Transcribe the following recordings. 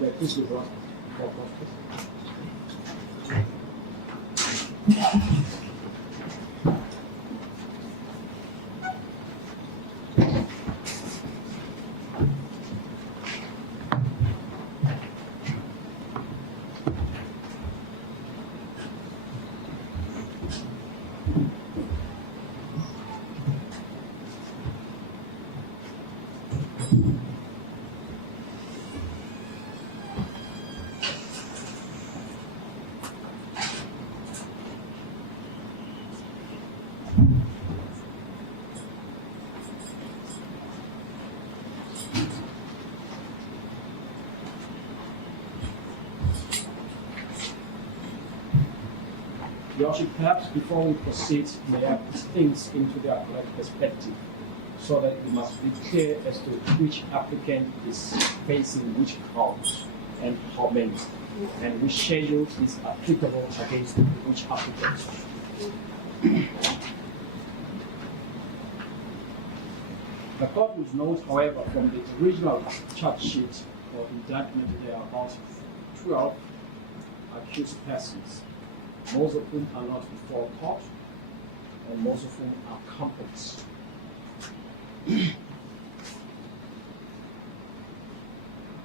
you please be brought forward. Your Worship, perhaps before we proceed, may I put things into their correct perspective so that we must be clear as to which applicant is facing which counts and how many, and which schedule is applicable against which applicant. The court will note, however, from the original charge sheet or indictment, there are about 12 accused persons, most of whom are not before court, and most of whom are accomplices.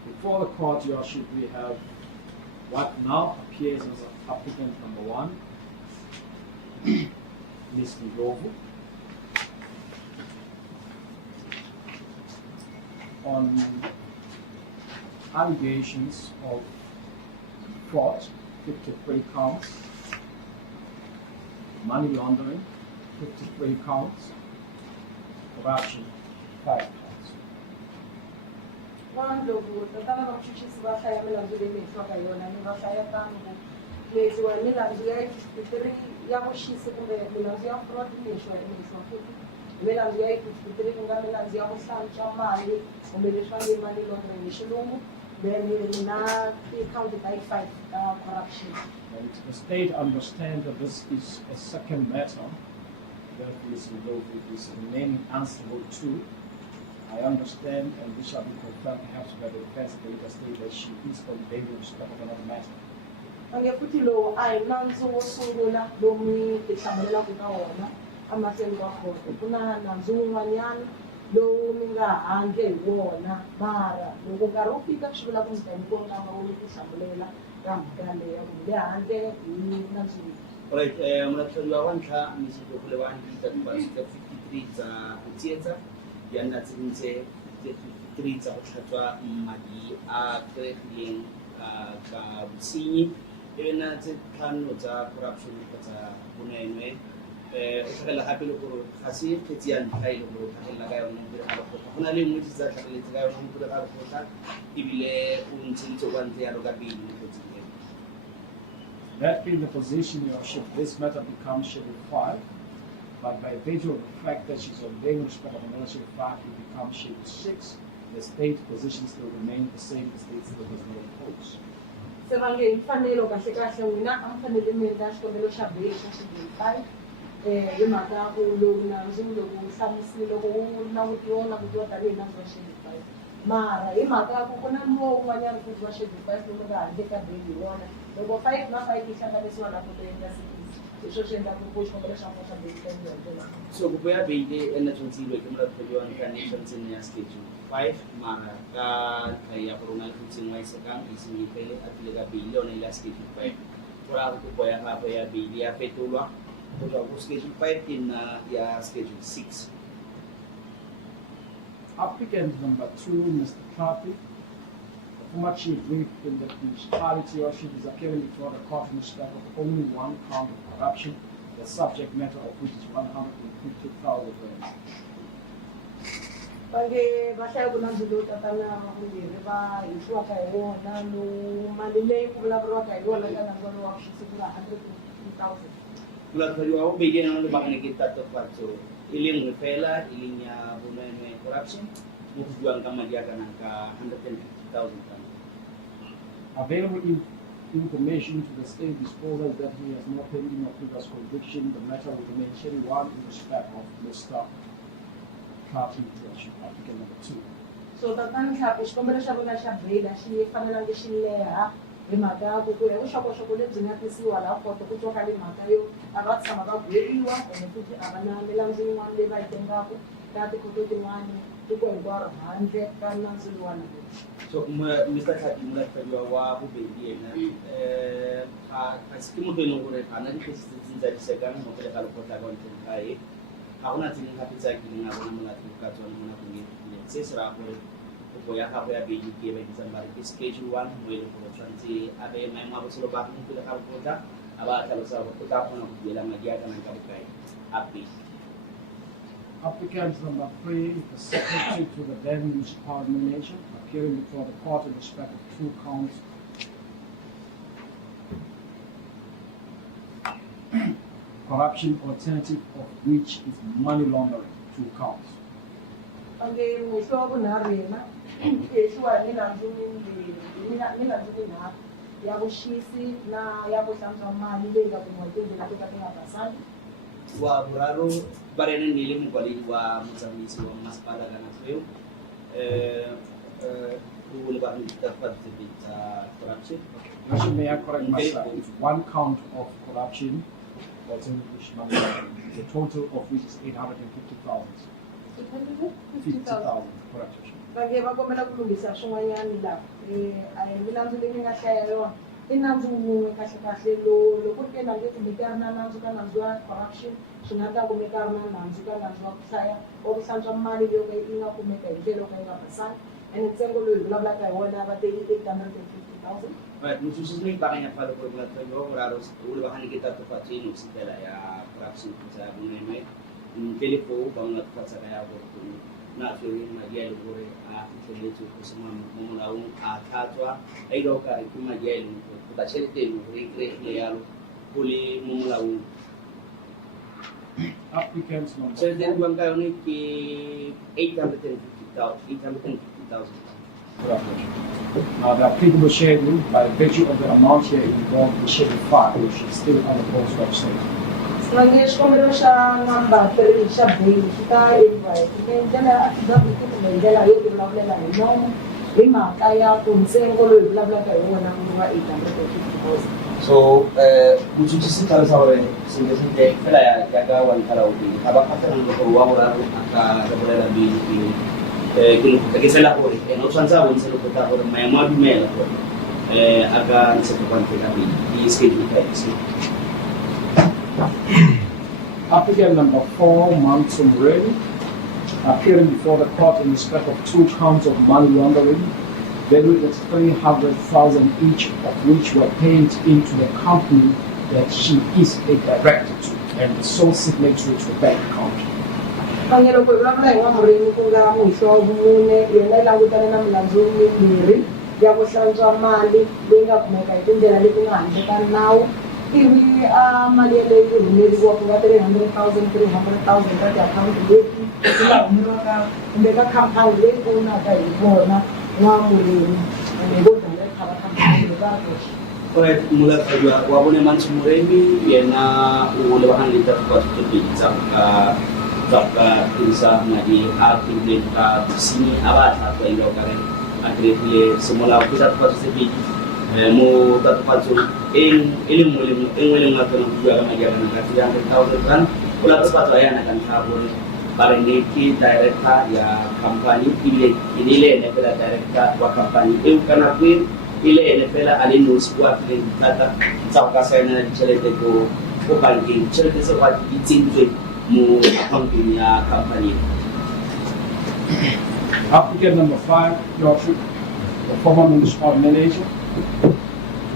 Before the court, Your Worship, we have what now appears as applicant number 1, Ms. Ndlovu, on allegations of fraud, 53 counts, money laundering, 53 counts, corruption, 5 counts. Corruption. And the state understands that this is a second matter that Ms. Ndlovu is remaining answerable to. I understand, and this shall be confirmed perhaps by the defense at a later stage, that she is condemned in respect of another matter. Alright, mnatoriwa wanka misipokule wanki tatubasika 53 za utieta yana tsinze 53 za kuthatwa madi a trafficking ka businyi ena tsetlhano za corruption kata bunenwe ukhala hape le go khasi ketsian thaile go thakela ga yona mo ga go gona le motse za tlhageletse ga yona mo ga go tla ibile o ntshitse kwa ntse ya roka pele mo tseng. That being the position, Your Worship, this matter becomes Schedule 5, but by virtue of the fact that she's obeying respect of another Schedule 5, it becomes Schedule 6. The state position still remains the same, the state still does not oppose. Mara imhaka kuna lowu un'wanyana futhi wa Schedule 5 lowu nga handle ka bail yona loko 5 na 5 yi hlanganisiwa na foto ya 6 leswi swi endla ku xikombelo xa foto bail ka So kubuya bail enathontsile ke molatlhodi wa nkaneng ya Schedule 5 mara ka ya corona futsing wa isekang isinyipele atile ka bail yona ile Schedule 5 kwa kubuya hapo ya bail ya fetolwa kutoka ku Schedule 5 ya Schedule 6. Applicant number 2, Mr. Tlhapi, the former chief whip in the municipality, Your Worship, is appearing before the court in respect of only one count of corruption, the subject matter of which is 150,000 rand. Bange bahlaya kuna ndzilo tatana makumbiri va hisiwa ka yona no mali leyi ku vulavuriwaka hi yona ka namboro wa vuxisi ku 150,000. Molatlhodi wa bobedi ena le baganeke tatofatso e le nngwe fela e leng ya bonweenwee corruption mo go buang ka madi a kana ka 150,000 rand. Available information to the state disposal that he has no pending or previous conviction. The matter will remain Schedule 1 in respect of Mr. Tlhapi, applicant number 2. So tatani Tlhapi xikombelo xa vona xa bail xi fanelangi xi leha hi mhaka ya ku ya vuxokoxoko lebyi nga tisiwa laha koto ku twa ka le mhaka yo a va tshama va gweriwa ene futhi a va na milandzu yin'wana leyi va yi tengaka ka tikhoto tin'wana tiko hinkwaro handle ka nandzu luwana lowu. So Mr. Tlhapi molatlhapiwa wa bobedi yena ga se ke motho e leng gore ga na dikgetse tse tse tsa disekang mo pele ga lekgotla ka ntleng ga e ga gona tse dingwe gape tsa kileng a bona molatlhapi ka tsone mo nakong e fetileng se se raya gore kopo ya gago ya beili ke e ba ditsang ba re ke schedule 1 mo e leng gore tshwanetse a beye maemo a botshelo ba mo pele ga lekgotla a ba tlhalosa gore o tla kgona go duela madi a kanang ka bokae a beili. Applicant number 3 is secretary to the then municipal manager, appearing before the court in respect of 2 counts. Corruption, alternative of which is money laundering, 2 counts. Okay, mhlobo narena eshiwa milandzu minharhu ya vuxisi na ya ku hlantswa mali leyi nga kumiwa hi tindlela to ka ti nga basanga. Wa vuraro va ri ni le mukwaleli wa mutsamisi wa masipala kana tweo ku le ba ni ta corruption. Actually, may I correct myself? It's 1 count of corruption, alternative which money laundering, the total of which is 850,000. 50,000, correct. Vange va kombela ku lunghisa swin'wanyana laha a hi milandzu leyi ni nga hlaya yona I nandzu wun'we kahle loko ku ri ke nandzu kumbe ka ri na nandzu ka nandzu wa corruption swi nga ta kumeka ri na nandzu ka nandzu wa ku hlaya wa ku hlantswa mali leyi yi nga kumeka hi ndlela yo ka yi nga basanga ene ntsengo loyi hi vulavulaka hi wona va teki 850,000. Right, mususu ni bakanya pale kwa mlathapi wa vuraro ule ba hanike ta tofatso eno sitela ya corruption kutsa buneme mpele po ba mna tofatsa ka ya go na tsweng madi a ile gore a fitlheletse go sema mo molaong a tlhatswa a ile go ka re ke madi a ile go ta tšhelete eno gore e kry-ile yalo go le mo molaong. Applicants number Tšhelete e buang ka yone ke 850,000. Now, the applicable schedule, by virtue of the amount here involved in Schedule 5, which is still on the post website. Sebagai xikombelo xa number 3 xa bail xi ta endliwa hi ndlela affidavit kumbe ndlela yo vulavulela hi nomu hi mhaka ya ku ntsengo loyi vulavulaka hi wona wa 850,000. So muchuchisi tlhalosa gore sentle sentle fela yaka wa ntlhala o pele ga ba kgatlhang le gore wa boraro a ka rebolela beili pele ke fela gore ene o tshwanetse a bontshe lekgotla gore maemo a dumela gore a ka ntshetsa kwa ntle ka beili ke schedule 5. Applicant number 4, Mantsho Gloria, appearing before the court in respect of 2 counts of money laundering, valued at 300,000 each, of which were paid into the company that she is a director to and the sole signatory to that account. Pangelo ku vulavula hi Moremi ku nga muhlo vumune yena yi langutane na milandzu yimbirhi ya ku hlantswa mali leyi nga kumeka hi tindlela leti nga handle ka nawu ivi mali leyi humeriwa ku nga 300,000 ka tiakhawunti leti ti nga humeriwaka kumbe ka khampani leyi pfunaka hi vona n'wamurimi ene vo director va khampani leyi va koxa. Alright, mulatlhapi wa bone Mantsho Moremi yena o lebagane le tatofatso tse pedi tsa ka dirisa madi a kry-ileng ka bosenyi a ba tlhatlhwa ile o kare a kry-ile semolao ke tatofatso tse pedi mo tatofatsong e nngwe le nngwe a tsena go bua ka madi a kana ka 300,000 rand o latofatso a yana ka ntlha ya gore ba re ne ke director ya company ebile e ne le ene fela director wa company eo ka nako e le ene fela a le nosi ko a fileng ditlhata tsa go ka saenela ditšhelete ko bankeng tšhelete tse go di tsentswe mo accountong ya company. Applicant number 5, Lordship, the former municipal manager,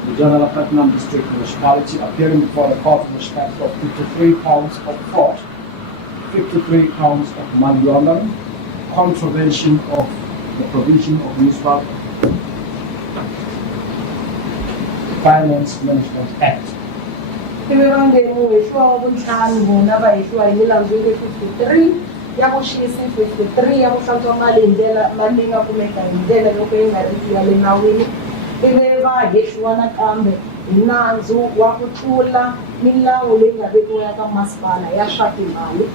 Bojanala District Municipality, appearing before the court in respect of 53 counts of fraud, 53 counts of money laundering, contravention of the provision of Municipal Finance Management Act. Vangeli muhehliwa wa vuntlhanu vona va hehliwa hi milandzu ya 53 ya vuxisi, 53 ya ku hlantswa mali hi ndlela mali leyi nga kumeka hi ndlela loko yi nga ri ya le nawini, ivi va hehliwa nakambe hi nandzu wa ku tlula milawu leyi nga vekiwa ka masipala ya swa timali.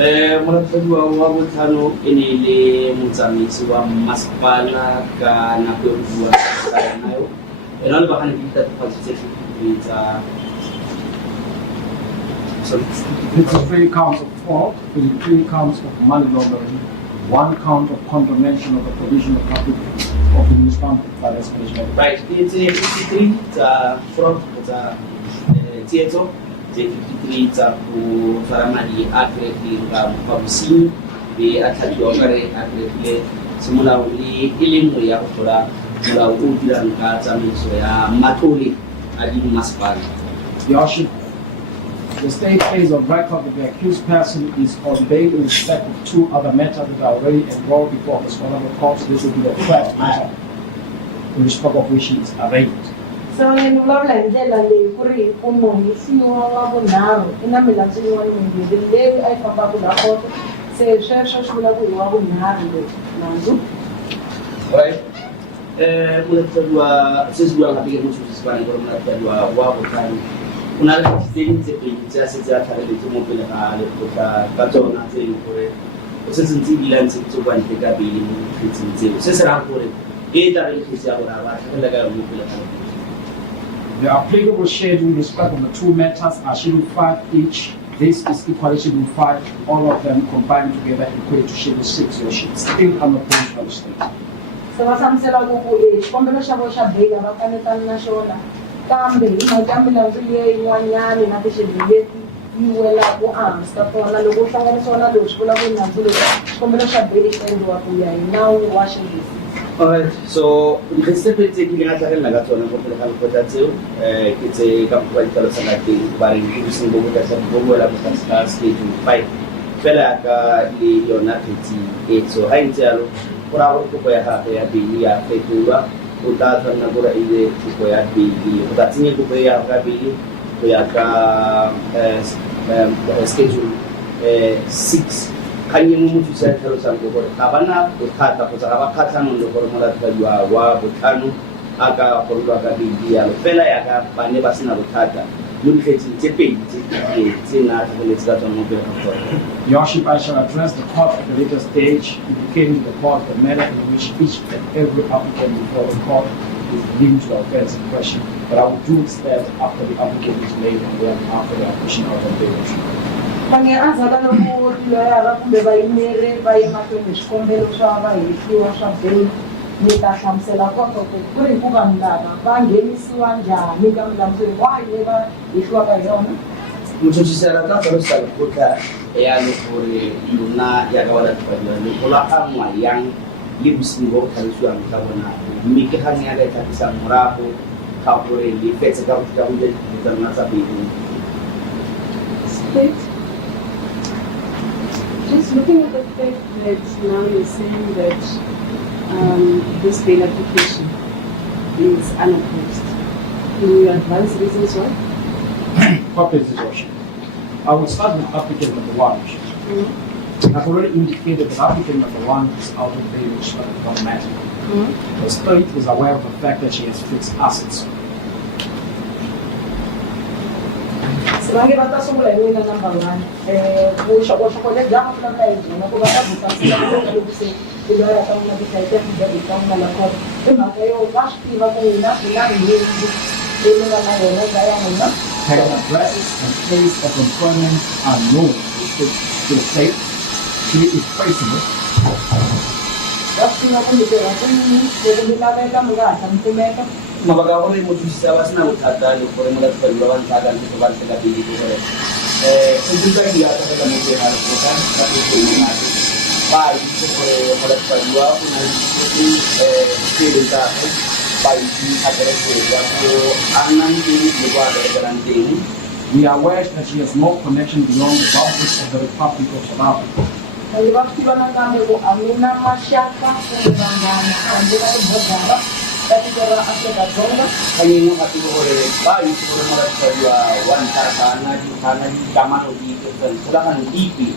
Molatlhadiwa wa botlhano e ne le motsamaisi wa masepala ka nako e go bua ka yona yo. Ena le bagane ke ditatofatso tse 53 tsa 53 counts of fraud, 53 counts of money laundering, 1 count of contravention of the provision of the Municipal Finance Management Act. Right, it's 53 tsa fraud tsa tsietso, 53 tsa go tshwara madi a kry-ileng ka mokgwa bosenyi be a tlhatlhiwa ka re a kry-ile semolao le e le nngwe ya go tlola molao o dirang ka tsamaiso ya matlole a dimmasepala. Your Worship, the state pays on record that the accused person is on bail in respect of 2 other matters that are already enrolled before the Honorable Court. This will be the third matter in respect of which he is arraigned. So ni vulavula hi ndlela leyi ku ri ku muhisiwa wa vunharhu i na milandzu yin'wana mimbirhi leyi a yi fambaka la koto se sweswo swi vula ku hi wa vunharhu loyi nandzu. Right. Molatlhadiwa se se buang gape ke mothusi bane gore molatlhadiwa wa botlhano o na le tse dintse pedi tse a setse a tlhageletse mo pele ga lekgotla ka tsona tse e leng gore o setse ntse ebile a ntsheditse kwa ntle ka beile mo dikgetseng tseo se se rang gore e tla re le kgetsi ya gore a ba tlhagelela ka yone mo pele ga lekgotla. The applicable schedule in respect of the 2 matters are Schedule 5 each. This is equally Schedule 5, all of them combined together equate to Schedule 6, Your Worship. Still unopposed by the state. Se va hlamusela ku xikombelo xa vona xa bail va kanetana na xona kambe hi mhaka ya milandzu leyin'wanyani na tixedulu leti yi welaku ehansi ka tona loko u hlanganisiwa na lowu swi vula ku nandzu lowu xikombelo xa bail xi endliwa ku ya hi nawu wa Schedule 6. Alright, so dikgetse tse pedi tse ke ileng a tlhagelela ka tsona go pele ga lekgotla tseo ke tse ka mokgwa ditlhalosa ka teng ba reng ke boseng bo bo boela mo tlase ga Schedule 5 fela yaka le yona kgetsi e. So ga ntse yalo go raya gore kopo ya gagwe ya beili ya fetolwa o tla tshwanela gore e le kopo ya beili go tla tsenye kopo ya gagwe ya beili go ya ka Schedule 6 kganye mo mothusi a tlhalosang ke gore ga bana bothata kgotsa ga ba kgatlhanong le gore molatlhadiwa wa botlhano a ka gorolwa ka beili yalo fela yaka ba ne ba sena bothata mo dikgetseng tse pedi tse na tlhageletse ka tsona mo pele ga tsona. Your Worship, I shall address the court at a later stage, indicating to the court the manner in which each and every applicant before the court is linked to the offense in question. But I will do that after the applicant is made and then after the application of the bail. Vange a zaka loko tiloyara kumbe vayimeri va ye mahlweni swikombelo swa vahehliwa swa bail mi ta hlamusela koto ku ri hikuva lava va nghenisiwa njhani ka milandzu hinkwayo leyi va hehliwaka hi yona. Mothusi a rata tlhalosa lekgotla ya le gore lona yaka wa latlhadiwa lekgolo a ngwa yang le bosenyi bo go tlhalosiwang ka bona mme ke gang yaka e tlhagisang morago ga gore le fetse ka go dira ditiro tsa lona tsa beili. Just looking at the fact that now you're saying that this bail application is unopposed. Can you advise reasons why? What is this, Worship? I will start with applicant number 1. I've already indicated that applicant number 1 is out of bail in respect of one matter. The state is aware of the fact that she has fixed assets. Vange va ta sungula hi wena number 1 vuxokoxoko lebyi a va vulavula hi byona ku va ta vutanisela loko se tiloyara ta vona tisayite ya fideli ta vona la kona hi mhaka yo va swi tiva ku n'wina hi na nhundzu leyi mi nga na yona eka ya n'wina. Her address and place of employment are known to the state. She is traceable. Va swi tiva ku mi tirha kwini loko mi laveka mi nga hatla mi kumeka. Mabaka a gore mothusi a ba sena bothata le gore molatlhadiwa ba ntlha ka ntho ba ntle ka beili ke gore ntse ka di ata ka mo teng ga lekgotla ka go ba itse gore molatlhadiwa o na le tse tsa ba itse address ya go a nnang teng le kwa a berekelang teng. We are aware that she has no connection beyond the boundaries of the Republic of South Africa. Vange va swi tiva nakambe ku a mi na maxaka kumbe vanghana handle ka tibodara ta tiko ra Afrika-Dzonga. Kanyeng ga tiko gore ba itse gore molatlhadiwa wa ntlha ga na dikamano dipe kgolagano dipe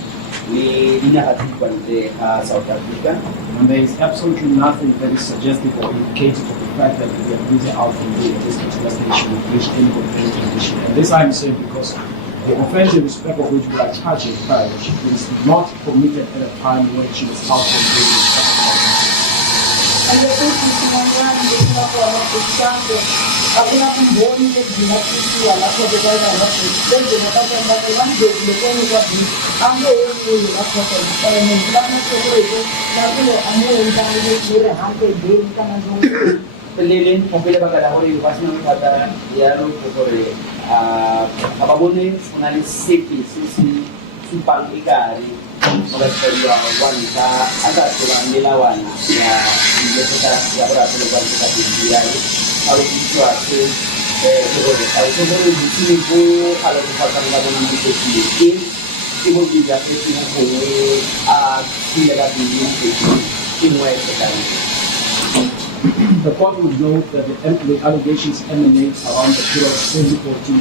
le dinaga tse di kwa ntle ga South Africa. And there is absolutely nothing that is suggestive or indicative of the fact that we are losing out from this particular station with which any condition. And this I'm saying because The offence in respect of which we are charged with parish is not committed at a time when she was out of Pelilin mobile bagala hore was na kata yaro hore ababone unali safety sisi supang ikari magkakaroon wanta ada sila nilawana ya kita ya berapa lebar kita tinggal harus situasi hore di sini bu kalau kita tanggapan nanti sedikit ibu juga kita hore tidak di semua sekali. The court would note that the allegations emanate around the period of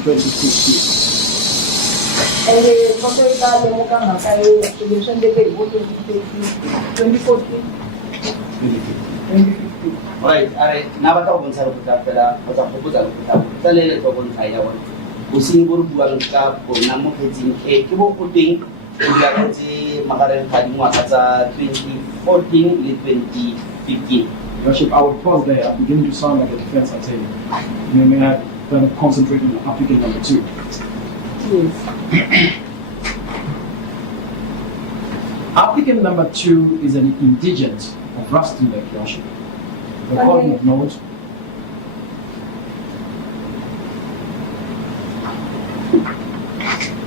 2014-2015. And the Motorita Lemoka Makai solution they pay 2014. Right, are nabata ko sa ruputa pala, puta talele to kon kaya wan. Using buru buang ka po namo kejing ke kibo puting ila ji makaren kadi mo sa 2014 to 2015. Worship, I would pause there. I'm beginning to sound like a defense attorney. You may have better concentrate on applicant number 2. Yes. Applicant number 2 is an indigent of Rustenburg, Worship. The court would note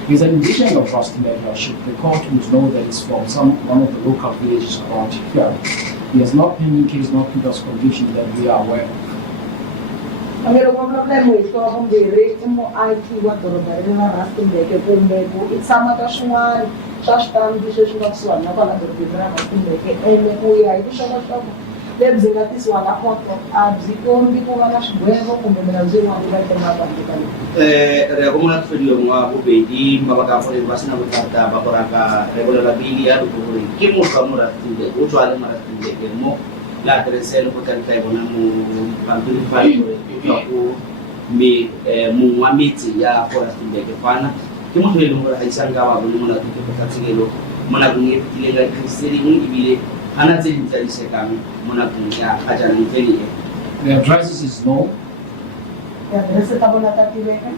he's an indigent of Rustenburg, Worship. The court would know that he's from one of the local villages around here. He has not pending case, not previous conviction that we are aware of. Ang problema ito ang direct mo IT wa dorobare na Rustenburg ke kumbe ko isama ka shuan shashtan decision of swan na pala dorobare na Rustenburg ke ene ko ya ito siya ka lebzinga tiswana koto abzikombi ko na shibwero kumbe na zero wa direct na bandikali rekomuna tfulio ngwa bobedi mabaka fole basina botata bakoraka regular bili ya rukuri kimo kamura tinde utwale mara tinde mo la tresel ko kan tay bona mu pantuli fali ko mi mu wamiti ya ko tinde ke fana kimo tole ngora haisanga wa bulu mona tike patsigelo mona kungi tilenga kriseri ngi ibile ana tsin tsari se kami mona kunya ajana mfeli The address is no. ya rese tabona tative ka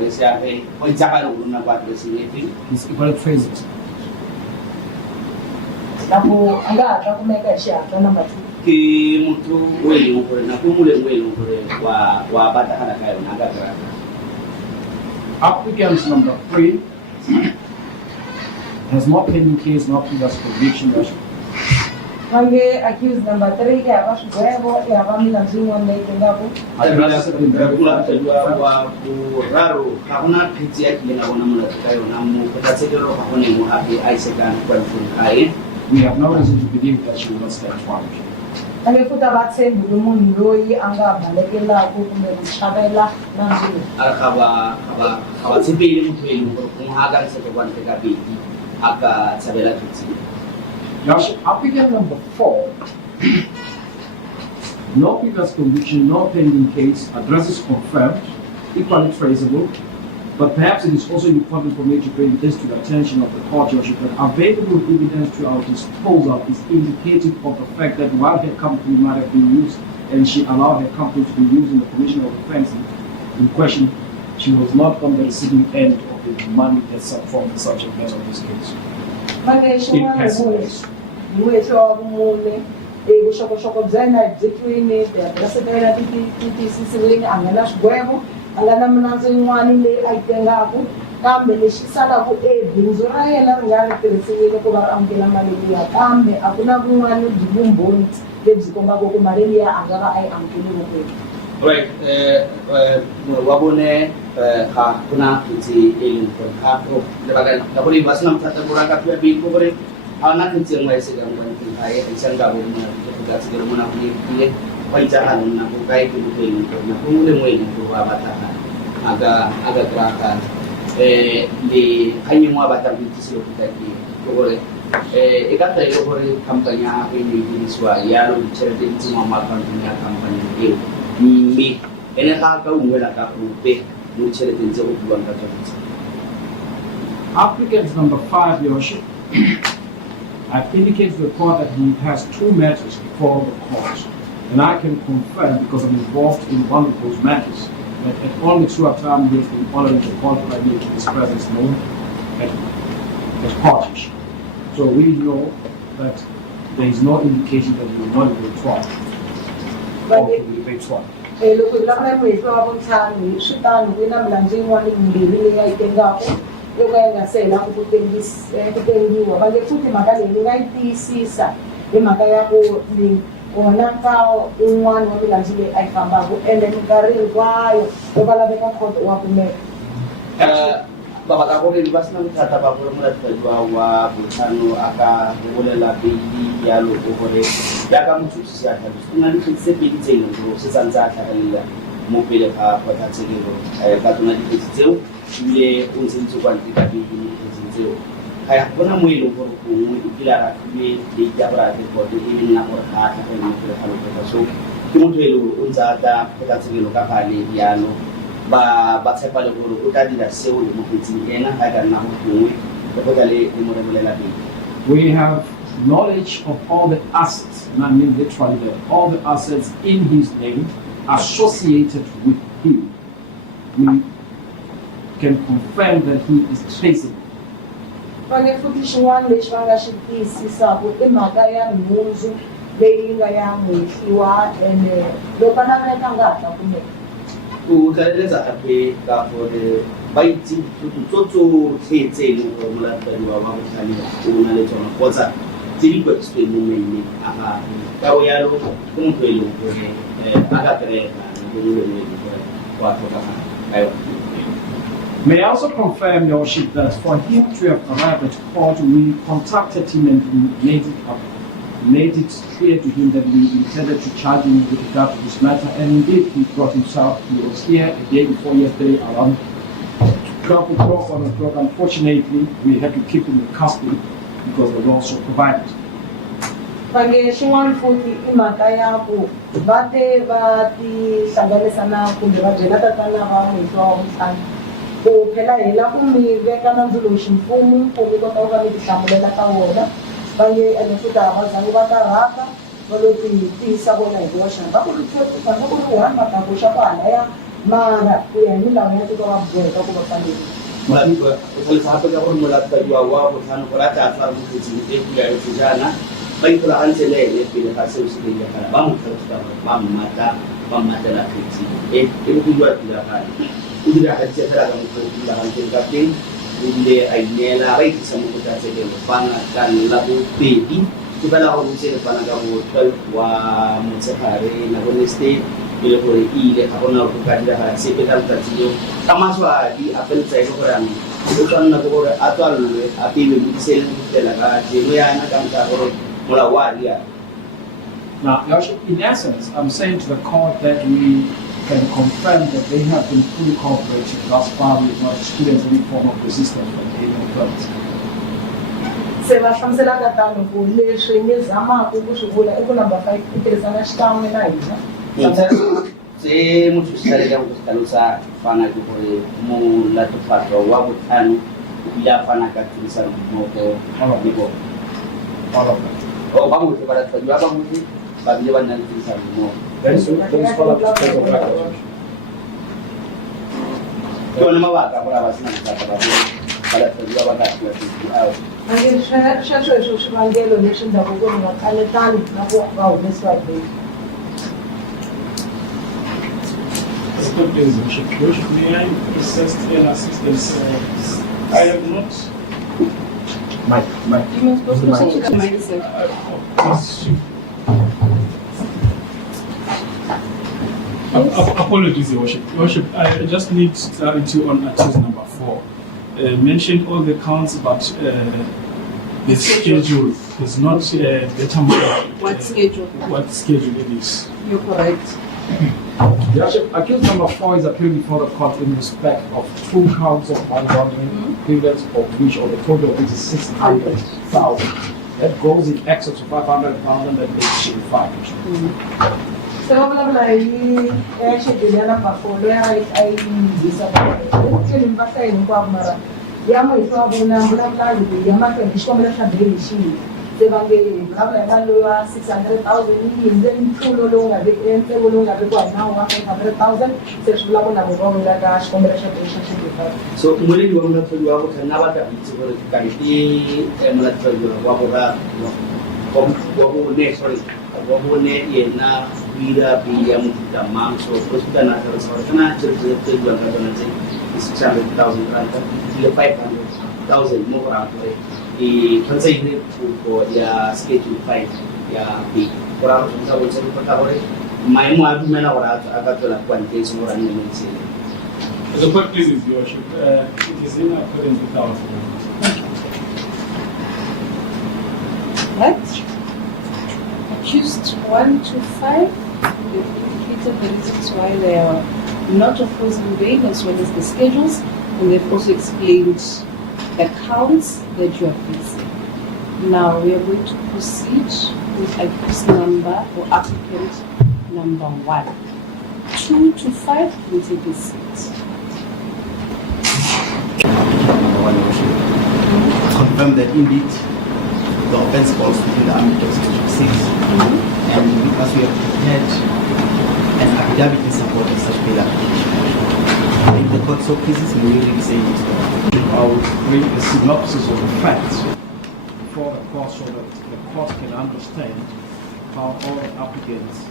Resya o jaka ro na ba presidente It's equal phrases. tapo anga ta kumeka sha ta number 2 ki mutu weli ngore na kumule weli ngore wa bata kana kayo na ngakara. Applicant number 3 has not pending case, not previous conviction. Mange accused number 3 ya bash gwebo ya bamina zinwa ndaitengapo Adala kula tadwa wa raro hakuna kiti yake na wana mna kayo na mu kutasekero hakuna mu happy aisekan kwa funkai. We have no reason to believe that she will not stand trial. angefuta batsembu umuntu loyi angabalekela kumbe kushabela nanzulu akaba tsebele motho e leng gore kung aga se ke kwante ka bedi aka tsabela kitsi. Applicant number 4, no previous conviction, no pending case, address is confirmed, equally traceable, but perhaps it is also important for me to bring this to the attention of the court, Your Worship, that available evidence to our disposal is indicative of the fact that while her company might have been used and she allowed her company to be used in the commission of offense in question, she was not on the receiving end of the money that formed the subject matter of this case. In essence, vuxokoxoko bya yena byi twini tiadirese ta yena ti tiyisisiwile a nga na xigwevo a nga na minandzu yin'wana leyi a yi tengaku kambe lexi salaku bindzu ra yena ri nga ri tirhisiwile ku va ri amukela mali liya kambe a ku na vun'wana byi vumbhoni lebyi kombaka ku mali liya a nga va a yi amukeliwe kwini. Right, wabone ha kuna kitsi elin ko ha ko lebaga na ko ba sina mtata buraka pia bi ko bore ana kitsi ngai se ga ngwan ki ai isang ga bo na ko ga se mo na ko ni ko jahan na ko kai ko ko ni ko na ko mule mo ni ko ba bata aga kraka le kanyi mo bata bi tsi ko ta ki ko bore e ka ta ko bore kampanya ha ni ni swa ya no chere tsi mo ma kampanya e mi ene ka ka ungwela ka upe mo chere tsi o buang ka tsona Applicant number 5, Your Worship, I've indicated to the court that he has 2 matters before the court, and I can confirm, because I'm involved in one of those matters, that at only 2 times he has been honoring the court by making his presence known at Pogisho. So we know that there is no indication that he will not be tried. Or he will be tried. Loko la kana mweso wa bontshane switano kwena mlandzo yin'wana yimbirhi leyi a yi tengaka loko ya nga sela ku tengiwa va nge futhi mhaka leyi ni nga yi tiyisisa hi mhaka ya ku ni kona nkawo un'wana wa milandzu leyi a yi fambaka ende minkarhi hinkwayo loko va laveka khoto wa kumeka. Babaka gore ba sena bothata ba gore molatlhadiwa wa botlhano a ka bolela beili ya loko gore jaaka motho o se a tlhalose go na le dikgetse tse pedi tse e leng gore se santse a tlhagelela mo pele ga kgotlatshekelo ka tsona dikgetse tseo ebile o ntse ntse kwa ntle ka beili mo dikgetseng tseo ga gona mo e leng gore gongwe e kile a rafile leiti ya borate kote e leng nna gore ga a tlhagele mo pele ga lokgotla so ke motho e le gore o ntse a tla kgotlatshekelo ka gale yalo ba tshepa le gore o tla dira seo le mo petseng ena ga ka nna go gongwe le go tla le mo remolela pele. We have knowledge of all the assets, and I mean literally all the assets in his name associated with him. We can confirm that he is traceable. Va nge futhi xin'wana lexi va nga xi tiyisisaka i mhaka ya nhundzu leyi nga ya n'wehliwa ene loko a naveleka nga hatla kumeka. O tlaleletsa gape ka gore ba itse dithoto tsotlhe tse e leng gore molatlhadiwa wa botlhale o na le tsona kgotsa tse di kwadisitsweng mo maineng a gage ka o yalo ke motho e leng gore a ka kry-ega nako nngwe le nngwe e leng gore wa tlhokagala ka yone. May I also confirm, Your Worship, that for him to have arrived at court, we contacted him and we made it clear to him that we intended to charge him with regard to this matter, and indeed he brought himself. He was here a day before yesterday around 12 o'clock, 1 o'clock. Unfortunately, we had to keep him in custody because the law so provided. Va nge xin'wana futhi i mhaka ya ku va te va tihlanganisa na kumbe va byela tatana va n'wihlo wa vutlhanu ku phela hela ku mi veka nandzu lowu ximfumo ku mi kota ku va mi tihlamulela ka wona. Va nge ene futhi a va zangi va karhata va lo tiyisa vona hi voxe va ku ri va ku ri one mata ku xa ku halaya mara ku ya hi milawu ya tiko va boheka ku va fambeni. Molatlhadiwa o tlhalosa gape ka gore molatlhadiwa wa botlhano gore a tla tshwara mokgetsing e pula yo sejana ba ikgolagantse le ene pele ga seo se diragala ba mo tlhalosetsa gore ba mmatlela kgetsing e le go dira tiragalo o diragaditse fela ka mokgwa o diragantseng ka teng ebile a ineela ba itlisa mo kgotlatshekelo fana ka la bobedi ke fela gore o tse le fana ka bo 12 wa motshegare nako state e le gore e ile ga gona go ka diragala sepe ka letsatsi leo ka maswadi a feletsa e le gore anong o tshwanela ke gore a tswalelwe a pele mo disele go fitela ka jeno yana ka ntlha gore molao wa ria. Now, in essence, I'm saying to the court that we can confirm that they have been fully cooperative thus far. We have not experienced any form of resistance from any of them. Se va hlamuselaka tano ku leswi ni zamaka ku swi vula i ku number 5 ku tirhisana xikan'we na hina. Se motho se tlaleka go se tlhalosa fana ke gore molatofadwa wa botlhano o ile a fana ka tirisano mmogo le bone. All of them. Ba motlhe balatofadiwa ba motlhe ba bile ba nna le tirisano mmogo. Ke one mabaka gore a ba sena bothata ba balatofadiwa ba ka tliwa ao. A nge sweswo swivangelo leswi endlaku ku ri va kanetani na ku va humesiwa hi beli. May I assist and assistance? I have not. Mike. You're supposed to say to Magistrate. Apologies, Your Worship. Your Worship, I just need clarity on accused number 4. Mentioned all the counts, but the schedule is not determined. What schedule? What schedule it is? You're correct. Accused number 4 is appearing before the court in respect of 2 counts of money laundering, equivalent of which, or the total of which is 600,000. That goes in excess of 500,000 that makes it 5. Se va vulavula hi xedule ya number 4 loyi a yi yisa ku tlhela mi va hlayi hinkwavo mara ya mwisho wa vuna mbulabulani ya makendi xikombelo xa beli xini se va nge vulavula hi mali ya 600,000 yi hindze mpfuno lowu nga ntsengo lowu nga vekiwa hi nawu wa 500,000 se swi vula ku na vona va vula ka xikombelo xa beli xa xibefari. So mweledi wa molatlhodi wa botlhani na batla itse gore kante molatlhodi wa boraro wa bone yena o ira pele ya mofuta mang so go se kana re sa tsena tšhelete tse di buang ka tsona tse 600,000 rand le 500,000 mo go raya gore e tshwanetse e dire kopo ya schedule 5 ya b go raya gore tsa botse go tla gore maemo a dumela gore a ka tswela kwa ntle se mo rane mo tsela. The court pleases your worship. It is in accordance with our agreement. Right? Accused 1 to 5, they've indicated the reasons why they are not opposing bail as well as the schedules, and they've also explained the counts that you are facing. Now we are going to proceed with accused number or applicant number 1. 2 to 5 will take a seat. Confirm that indeed the offense falls within the ambit of Section 6, and because we have prepared an affidavit in support of such bail application. If the court so pleases, we will say it. I will read a synopsis of the facts before the court so that the court can understand how all the applicants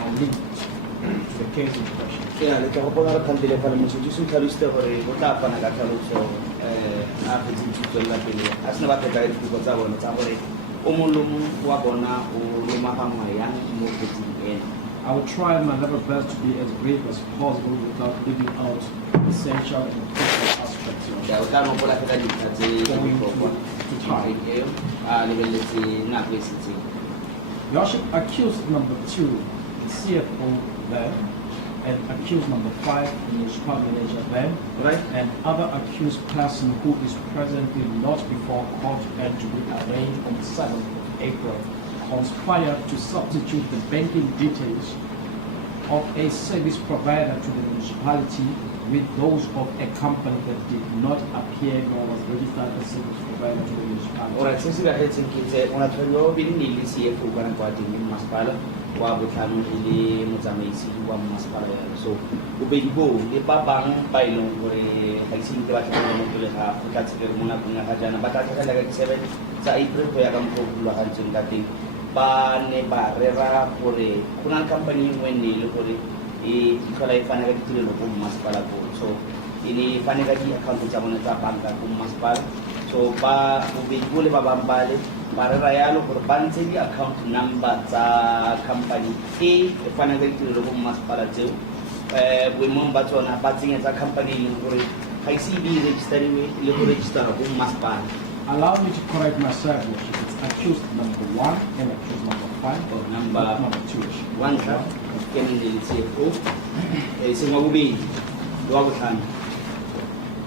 are linked to the case in question. Yeah, le ka go bona re kgantele fa le motho di se tlhalositse gore go tla fana ka tlhaloso a fetse tswela pele a sena ba pheta dithuko tsa bona tsa gore o mong le mong wa bona o lomagangwa yang mo kotsing ena. I will try my level best to be as brief as possible without leaving out essential and critical aspects of Ya o tla no bola fela dintlha tse di botlhokwa eo a lebeletse nako e setseng. Your Worship, accused number 2, the CFO there, and accused number 5, the municipal manager there, Right? and other accused person who is presently not before court and to be arraigned on the 7th of April, conspired to substitute the banking details of a service provider to the municipality with those of a company that did not appear nor was registered as service provider to the municipality. Alright, since we are heading kitse, una tshwanelo bili ni le CFO kana kwa teng mo masepala wa botlhano le motsamaisi wa masepala ya so bobedi bo le ba bang ba ile gore ga ise ke ba tlhaka mo pele ga go tla tshele mo nakong ya ga jana ba tla tlhaka ka 7 tsa April go ya ka mokgwa go ga ntse ka teng ba ne ba rera gore go na company nngwe ne le gore e tlhola e fana ka ditirelo go masepala go so ini fane ka di-account tsa bona tsa banka go masepala so ba bobedi bo le ba bang bale ba rera yalo gore ba ntse di-account number tsa company e fana ka ditirelo go masepala tseo boemong ba tsona ba tsenyetsa company e leng gore ga ise e be registeriwe le go registera go masepala. Allow me to correct myself, Worship. It's accused number 1 and accused number 5 or number 2. One ka kene le CFO se mo bobedi wa botlhano.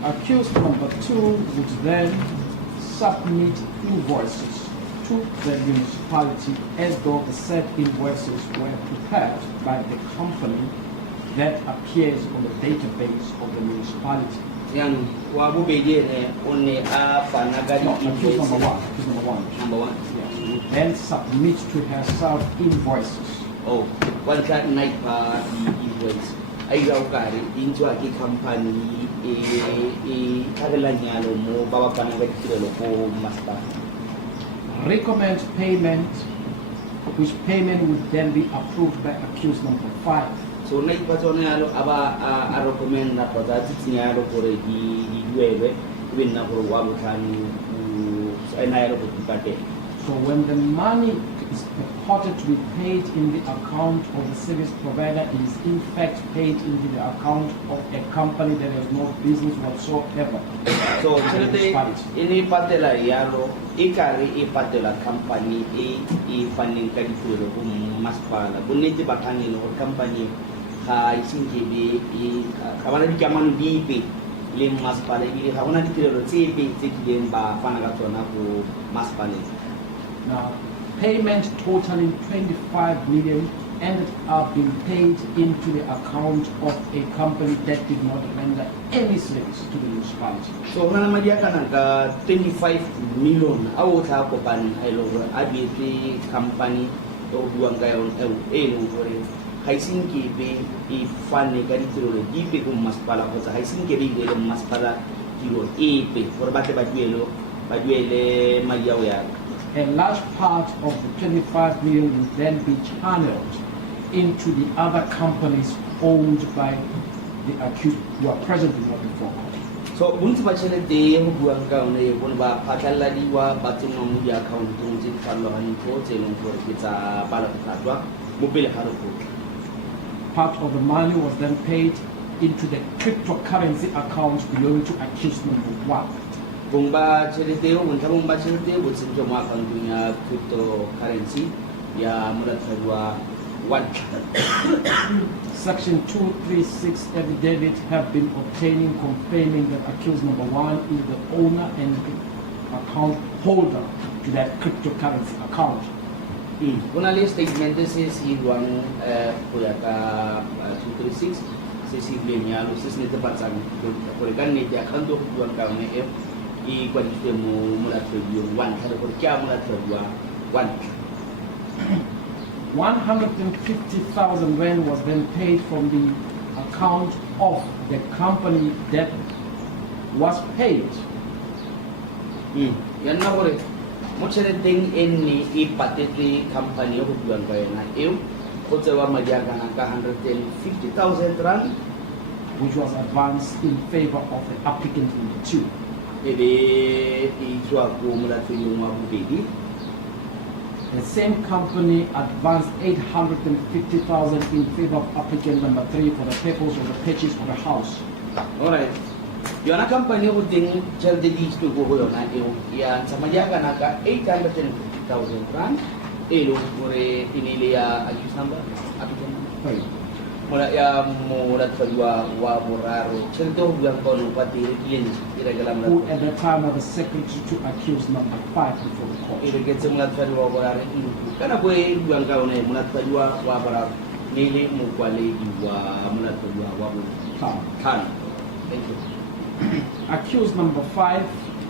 Accused number 2 would then submit invoices to the municipality as though the said invoices were prepared by the company that appears on the database of the municipality. Yan wa bobedi ene o ne a fana ka No, accused number 1. di-invoices. Accused number 1. Number 1. Yes, would then submit to herself invoices. Oh, one can night invoice. Ay raw kare into a company kagalanyalo mo baba fana ka ditirelo ko masepala. Recommend payment, which payment would then be approved by accused number 5. So na ipatsona yalo aba a recommend na tota tsinyalo gore di duelwe be nna gore wa botlhano ena yalo go dipate. So when the money is purported to be paid in the account of the service provider, it is in fact paid into the account of a company that has no business whatsoever. So in the municipality. ini patela yalo ikare e patela company e funding ka ditirelo go masepala bonnete ba kaneng gore company ga isinke be ga bana dikamano dipe le masepala ebile ga gona ditirelo tse pe tse kileng ba fana ka tsona go masepala. Now, payment totaling 25 million ended up being paid into the account of a company that did not render any service to the municipality. So na madi kana ka 25 million a o tla kopana a ile gore a bietse company o buang ka yone e leng gore ga isinke be e fane ka ditirelo dipe go masepala kgotsa ga isinke be ile le masepala tiro epe gore ba tle ba duele madi a o ya. A large part of the 25 million will then be channeled into the other companies owned by the accused who are presently not before court. So bontsi ba tšhelete e go buang ka yone e bone ba phatlhaladiwa ba tsenngwa mo diaccountong tse di farologaneng tse e leng gore ke tsa balatlhatwa mo pele ga lekgotla. Part of the money was then paid into the cryptocurrency accounts belonging to accused number 1. Bong ba tšhelete o bontlha bong ba tšhelete bo tsentswe mo accountong ya cryptocurrency ya molatlhadiwa 1. Section 236 affidavit have been obtaining confirming that accused number 1 is the owner and the account holder to that cryptocurrency account. Kuna le statement se se buang go ya ka 236 se se buang yalo se se netefatsang gore ka nnete account go buang ka yone e kwadisitswe mo molatlhadiwa 1 ga gore ke a molatlhadiwa 1. 150,000 rand was then paid from the account of the company that was paid. Yan na gore mo tšheleteng e nne e patetswe company e go buang ka yona eo go tsewa madi a kana ka 150,000 rand, which was advanced in favor of the applicant number 2. e be e tswa ko molatlhadiweng wa bobedi. The same company advanced 850,000 in favor of applicant number 3 for the purpose of the purchase of a house. Alright. Yona company go teng tšhelete di itse go yona eo ya ntsha madi a kana ka 850,000 rand e leng gore e ne ile ya accused number applicant number 3. Mola ya molatlhadiwa wa boraro tšhelete go buang ka one kwa teng e rekela Who at the time was the secretary to accused number 5 before the court. e reketse molatlhadiwa wa boraro ka nako e buang ka yone molatlhadiwa wa boraro ne ile mokwaledi wa molatlhadiwa wa botlhano. Thank you. Accused number 5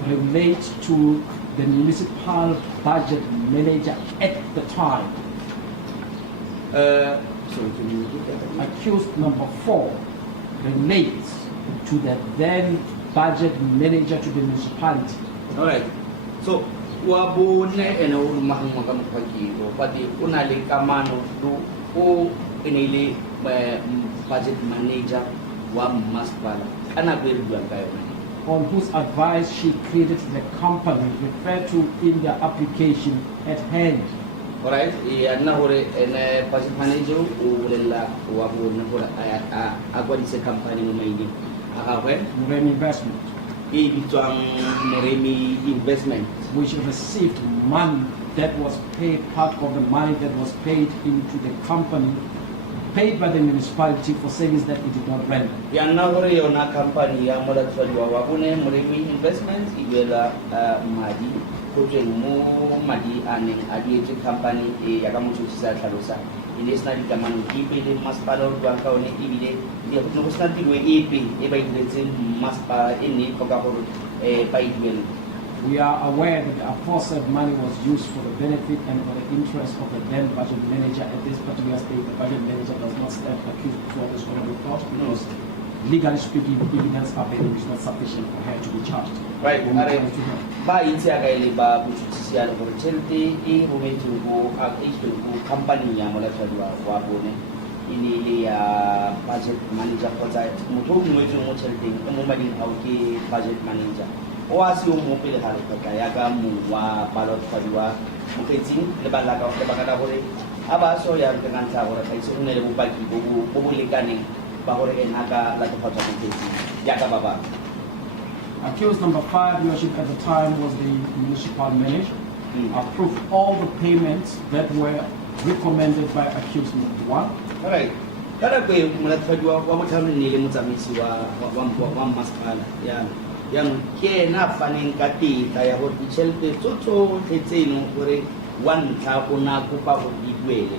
relates to the municipal budget manager at the time. Sorry, can you repeat that? Accused number 4 relates to the then budget manager to the municipality. All right. So, wa bone ene o mahang ka mokgwaki o pati o na le kamano do o enele budget manager wa masipala ana go re buang ka yona, on whose advice she created the company referred to in the application at hand. alright anna hore ene budget manager o lela wa bone hore a kwadise company mo maindi aga hwe Moremi Investment, e bitswang Moremi Investment, which received money that was paid, part of the money that was paid into the company, paid by the municipality for service that it did not render. ya nna gore yona company ya molatlhadiwa wa bone Moremi Investment e duela madi go tsweng mo madi a neng a dietswe company e ya ka motho se a tlhalosa e le sena dikamano dipe le masepala o buang ka one ebile go go sena tiro epe e ba e diretseng masepala e ne e tlhoka gore ba e duele. We are aware that the aforesaid money was used for the benefit and for the interest of the then budget manager. At this particular stage, the budget manager does not stand accused before this honorable court because, legally speaking, evidence available is not sufficient for her to be charged. Right, ba itse a ka ile ba botsisi ya le gore tšhelete e rometswe go company ya molatlhadiwa wa bone e ne ile ya budget manager kgotsa motho o ngwetsweng mo tšheleteng e mo mading ao ke budget manager o a se o mo pele ga lekgotla ya ka mo wa balatlhadiwa mokgetsing lebaka la gore a ba so ya re ka ntlha gore ga ise go ne le bopaki bo bo lekaneng ba gore ena ka latofadza mokgetsing ya ka ba bangwe. Accused number 5, Your Worship, at the time was the municipal manager, approved all the payments that were recommended by accused number 1. Alright. Kada ko molatlhadiwa wa botlhano ne le motsamaisi wa masepala yanong ke ena a faneng ka tetla ya gore ditšhelete tsotlhe tse e leng gore wa ntlha o na kopa gore di duele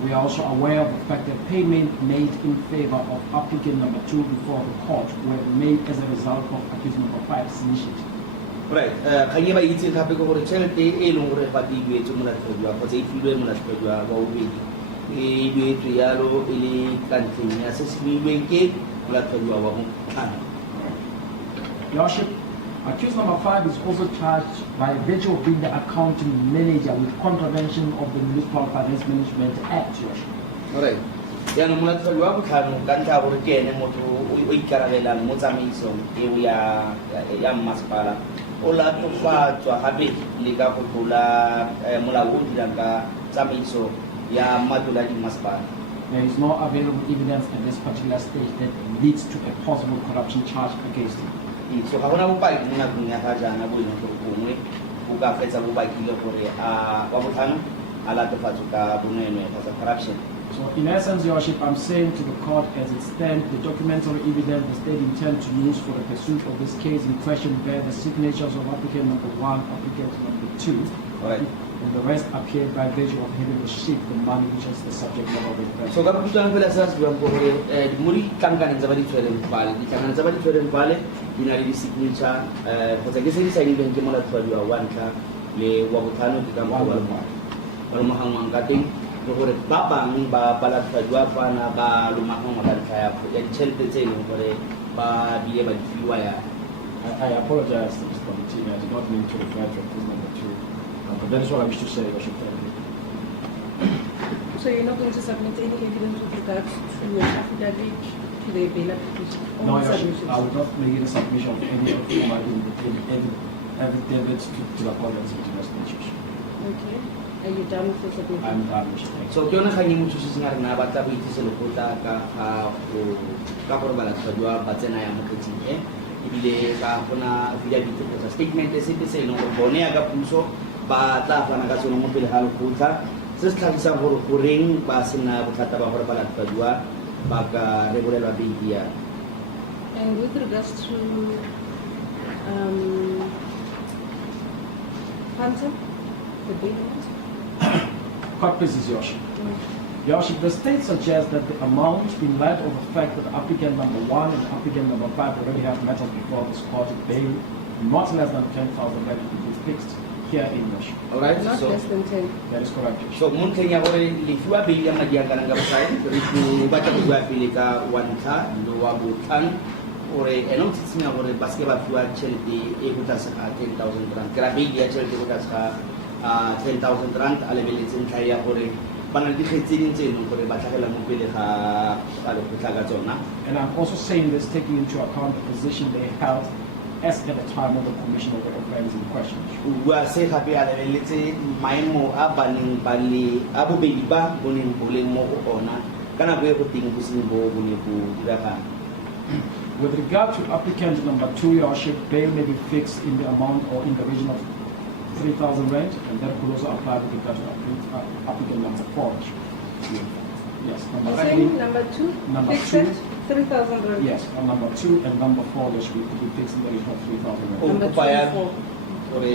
We are also aware of the fact that payment made in favor of applicant number 2 before the court were made as a result of accused number 5's initiative. Right. Kanye ba itse gape go gore tšhelete e leng gore ba di buetse molatlhodi kgotsa e filwe molatlhodi wa bobedi e buetswe yalo e le kantleng ya se se builweng ke molatlhodi wa botlhano. Your Worship, accused number 5 is also charged by virtue of being the accounting manager with contravention of the Municipal Finance Management Act, Your Worship. Alright. Yan ang molatlhodi wa botlhano ka ntlha gore ke ene motho o ikarabelang mo tsamaisong eo ya mmasepala o latofatswa gape le ka go tlola molao o dirang ka tsamaiso ya matlole a dimmasepala. There is no available evidence at this particular stage that leads to a possible corruption charge against him. So ga gona bopaki mo nakong ya ga jaana bo e leng gore gongwe bo ka fetsa bopaki le gore wa botlhano a latofatswe ka bonweenwee kgotsa corruption. So in essence, Your Worship, I'm saying to the court as it stands, the documentary evidence the state intends to use for the pursuit of this case in question bear the signatures of applicant number 1, applicant number 2, Right. and the rest appear by virtue of having received the money which is the subject matter of the offense. So ka putlana fela sa se buang gore mo ditlankane tsa ba di tshwereng pale ditlankane tsa ba di tshwereng pale di na le di-signature kgotsa ke se di saenilweng ke molatlhodi wa ntlha le wa botlhano ke ka mokgwa wa lomagangwang ka teng le gore ba bangwe ba balatlhodi wa fana ba lomagangwa ka ntlha ya ditšhelete tse e leng gore ba bile ba di fiwa ya. I apologize to Mr. Committee. I did not mean to refer to accused number 2, but that is what I wish to say, Your Worship. So you're not going to submit any evidence with regards to your affidavit to the bail application? No, Your Worship, I will not make any submission of any of my evidence to the court as it was mentioned. Okay. Are you done with the submission? I'm done, Your Worship. So ke yone kgang e mothusi nga re na batla go itsise lekgotla ka gore balatlhodi wa ba tsena ya mokgetsing e ebile ga gona affidavit kgotsa statement sepe se e leng gore bone ya ka puso ba tla fana ka tsone mo pele ga lekgotla se se tlhagisang gore goreng ba sena bothata ba gore balatlhodiwa ba ka rebolelwa beili ya. And with regards to Phantom, the bail amount? Court please, Your Worship. Your Worship, the state suggests that the amount, in light of the fact that applicant number 1 and applicant number 5 already have met before this court, bail not less than 10,000 rand is fixed here in Your Worship. Alright, Not so less than 10. That is correct, Your Worship. so mo ntlheng ya gore le fiwa beili ya madi a kana ka bokae re go batla go bua pele ka wa ntlha le wa botlhano gore ene o tsitsenya gore ba seke ba fiwa tšhelete e go tlase ga 10,000 rand ke ra beili ya tšhelete go tlase ga 10,000 rand a lebeletse ntlha ya gore ba na le dikgetsi tse dingwe tse e leng gore ba tlhagela mo pele ga lekgotla ka tsona. And I'm also saying this taking into account the position they held as at the time of the commission of the offense in question. O bua se gape a lebeletse maemo a baneng ba le a bobedi ba boneng bo leng mo go ona ka nako e go teng bosenyi bo bo ne bo diragala. With regard to applicant number 2, Your Worship, bail may be fixed in the amount or in the region of 3,000 rand, and that could also apply with regard to applicant number 4. Yes, number You're 3. saying number 2? Number fixed 2. at 3,000 rand? Yes, on number 2 and number 4, there should be fixed in the region of 3,000 rand. Number Kopa ya 24. gore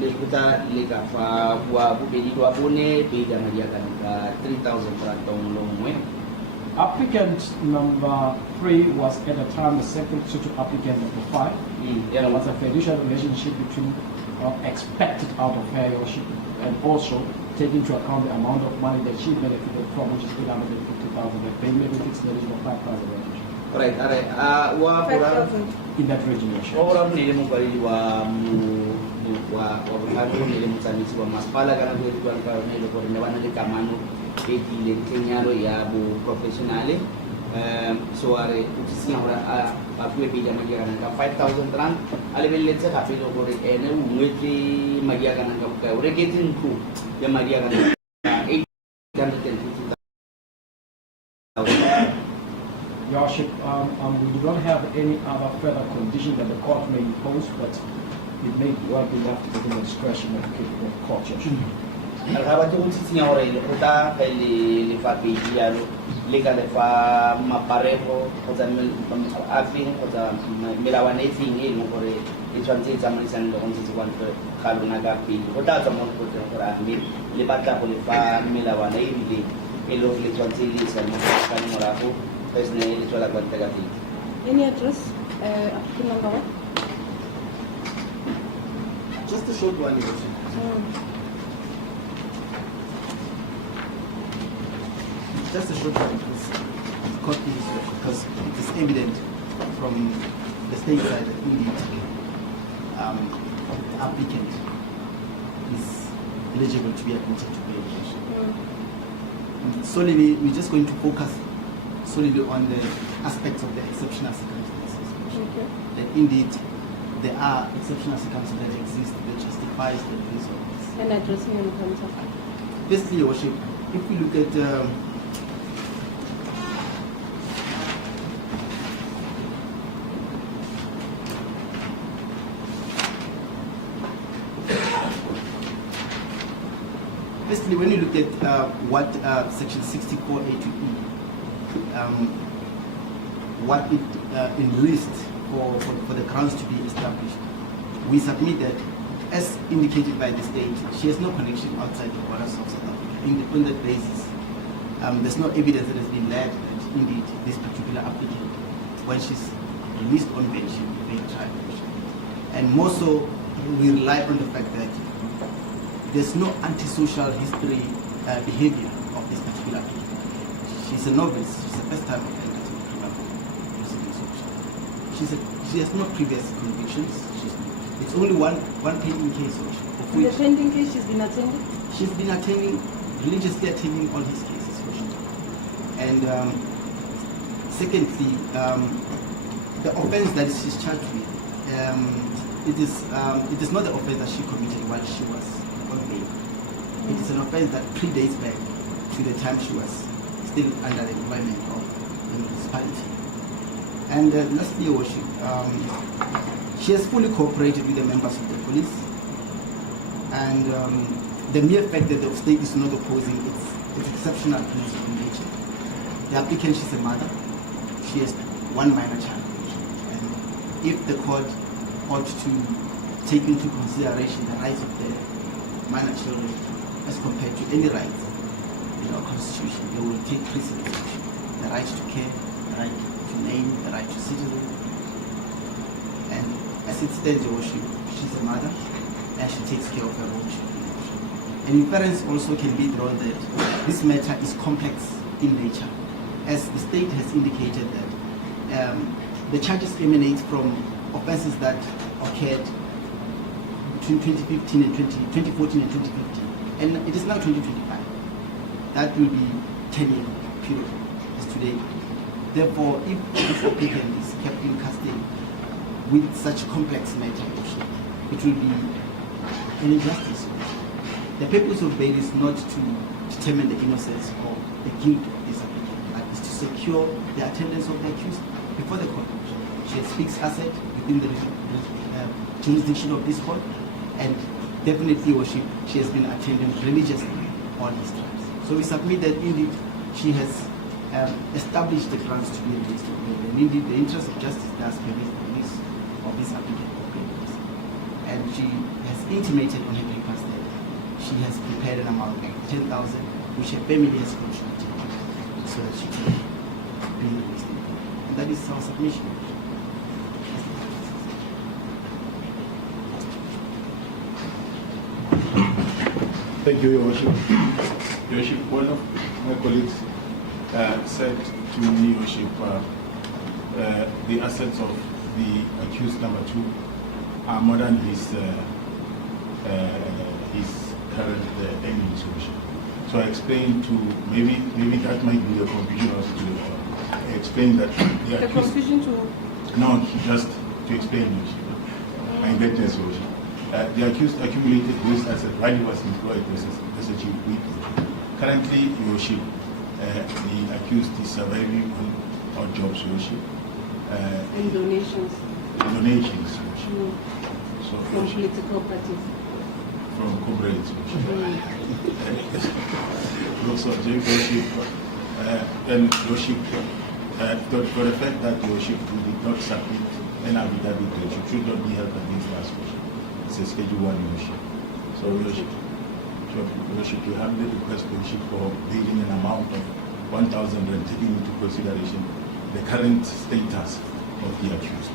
lekgotla le ka fa wa bobedi wa bone beili ya madi a kana ka 3,000 rand o nngwe. Applicant number 3 was at the time the secretary to applicant number 5. There was a fiduciary relationship between expected out of her, Your Worship, and also take into account the amount of money that she benefited from, which is 350,000. The payment will fix the region of 5,000 rand. Alright, wa bora 5,000. In that region, Your Worship. wa bora mo le mo kwaledi wa botlhano le motsamaisi wa masepala kana go e buang ka yone e le gore ne ba na le kamano e tiileng kenyalo ya bo professionale. So a re o tsenya gore a fiwe beili ya madi a kana ka 5,000 rand a lebeletse gape le gore ene o ngwetse madi a kana ka bokae o reketse ntlo ya madi a kana ka 850,000. Your Worship, we do not have any other further condition that the court may impose, but it may well be left within the discretion of the court, Your Worship. Ga ba go tsitsenya gore le go tla le fa beili yalo le ka lefa maparego kgotsa afeng kgotsa melawana e feng e leng gore e tshwanetse e tsamaisane le go ntse kwa ntle ga lona ka pele go tla tswa mo lekgotleng gore a mme le batla go lefa melawana e rileng e le gore le tshwanetse le isa mo kgane morago ga sene le tswela kwa ntle ka pele. Any address? Applicant number 1? Just a short one, Your Worship. Just a short one, because it is evident from the state side that indeed the applicant is eligible to be admitted to pay education. Solely, we're just going to focus solely on the aspects of the exceptional circumstances. Okay. That indeed there are exceptional circumstances that exist that justifies the release of this. And addressing in terms of Firstly, Your Worship, if we look at firstly, when you look at what Section 64A to E, what it enlists for the grounds to be established, we submit that, as indicated by the state, she has no connection outside the borders of South Africa. On that basis, there's no evidence that has been led that indeed this particular applicant, when she's released on bail, she will be a child. And more so, we rely on the fact that there's no antisocial history behavior of this particular applicant. She's a novice, she's a first time offender to the criminal proceedings. She has no previous convictions. It's only one pending case of in which the pending case she's been attending? she's been attending, religiously attending all his cases. And secondly, the offense that she's charged with, it is not the offense that she committed while she was on bail. It is an offense that predates back to the time she was still under the employment of the municipality. And lastly, Your Worship, she has fully cooperated with the members of the police, and the mere fact that the state is not opposing its exceptional principle in nature. The applicant, she's a mother, she has one minor child, and if the court ought to take into consideration the rights of the minor children as compared to any rights in our constitution, they will take precedence. The right to care, the right to name, the right to citizenship. And as it stands, Your Worship, she's a mother and she takes care of her own children. An inference also can be drawn that this matter is complex in nature, as the state has indicated that the charges emanate from offenses that occurred between 2014 and 2015, and it is now 2025. That will be 10-year period as today. Therefore, if this applicant is kept in custody with such complex matter, it will be an injustice. The purpose of bail is not to determine the innocence or the guilt of this applicant, but is to secure the attendance of the accused before the court. She speaks asset within the jurisdiction of this court, and definitely, Worship, she has been attending religiously all these times. So we submit that indeed she has established the grounds to be released on bail, and indeed the interest of justice does permit the release of this applicant on bail. And she has intimated on her papers that she has prepared an amount of 10,000, which her family has contributed, so that she can be released. And that is our submission. Thank you, Your Worship. Your Worship, one of my colleagues said to me, Your Worship, the assets of the accused number 2 are more than his current earnings, Your Worship. So I explained to, maybe that might be a confusion also to I explained that the accused... The confusion to... No, just to explain, Your Worship. My greatness, Your Worship. The accused accumulated those assets while he was employed with SHG. Currently, Your Worship, the accused is surviving on odd jobs, Your Worship. And donations. Donations, Your Worship. So, From political parties. From corporates, Your Worship. Also, Your Worship, And your ship, for the fact that your ship did not submit an affidavit, your ship should not be held against us. It's a Schedule 1 your ship. So your ship, you have the request for your ship for paying an amount of 1,000 and taking into consideration the current status of the accused.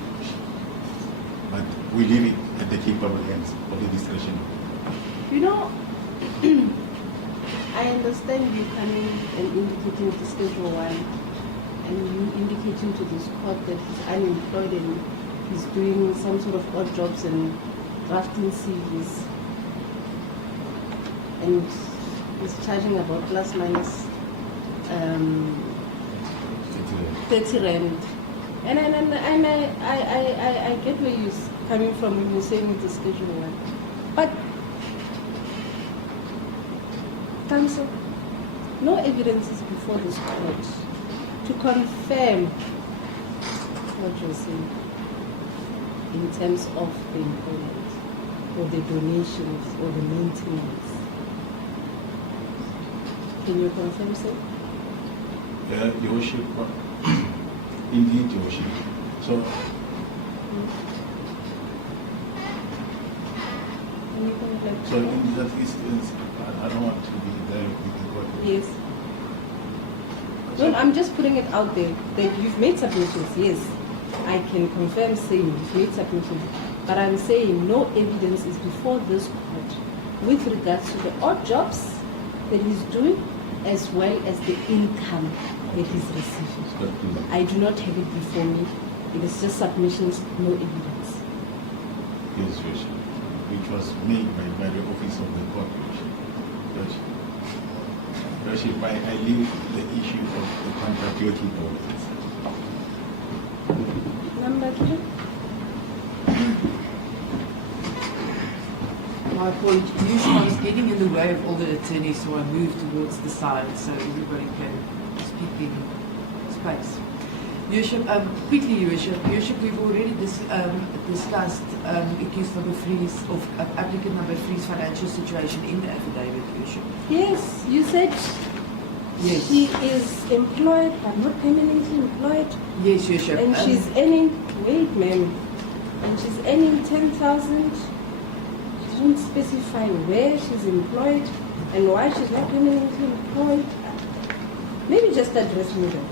But we leave it at the capable hands of the discretion. You know, I understand you coming and indicating to Schedule 1 and you indicating to this court that he's unemployed and he's doing some sort of odd jobs and drafting CVs and he's charging about plus minus 30 rand. And I get where you're coming from when you're saying it's a Schedule 1. But counsel, no evidence is before this court to confirm what you're saying in terms of the employment or the donations or the maintenance. Can you confirm, sir? Your worship, indeed, your worship. So, so in that instance, I don't want to be there with the court. Yes. No, I'm just putting it out there that you've made submissions. Yes, I can confirm saying you've made submissions. But I'm saying no evidence is before this court with regards to the odd jobs that he's doing as well as the income that he's receiving. I do not have it before me. It is just submissions, no evidence. Yes, Your Worship, which was made by the office of the court, Your Worship, I leave the issue of the contract to your keeper. Number 2. My apologies. Usually I was getting in the way of all the attorneys, so I moved towards the side so everybody can speak in space. Your Worship, quickly, Your Worship, we've already discussed accused number 3's of applicant number 3's financial situation in the affidavit, Your Worship. Yes, you said Yes. she is employed but not permanently employed. Yes, Your Worship. And she's earning, wait ma'am, and she's earning 10,000. She didn't specify where she's employed and why she's not permanently employed. Maybe just address me then.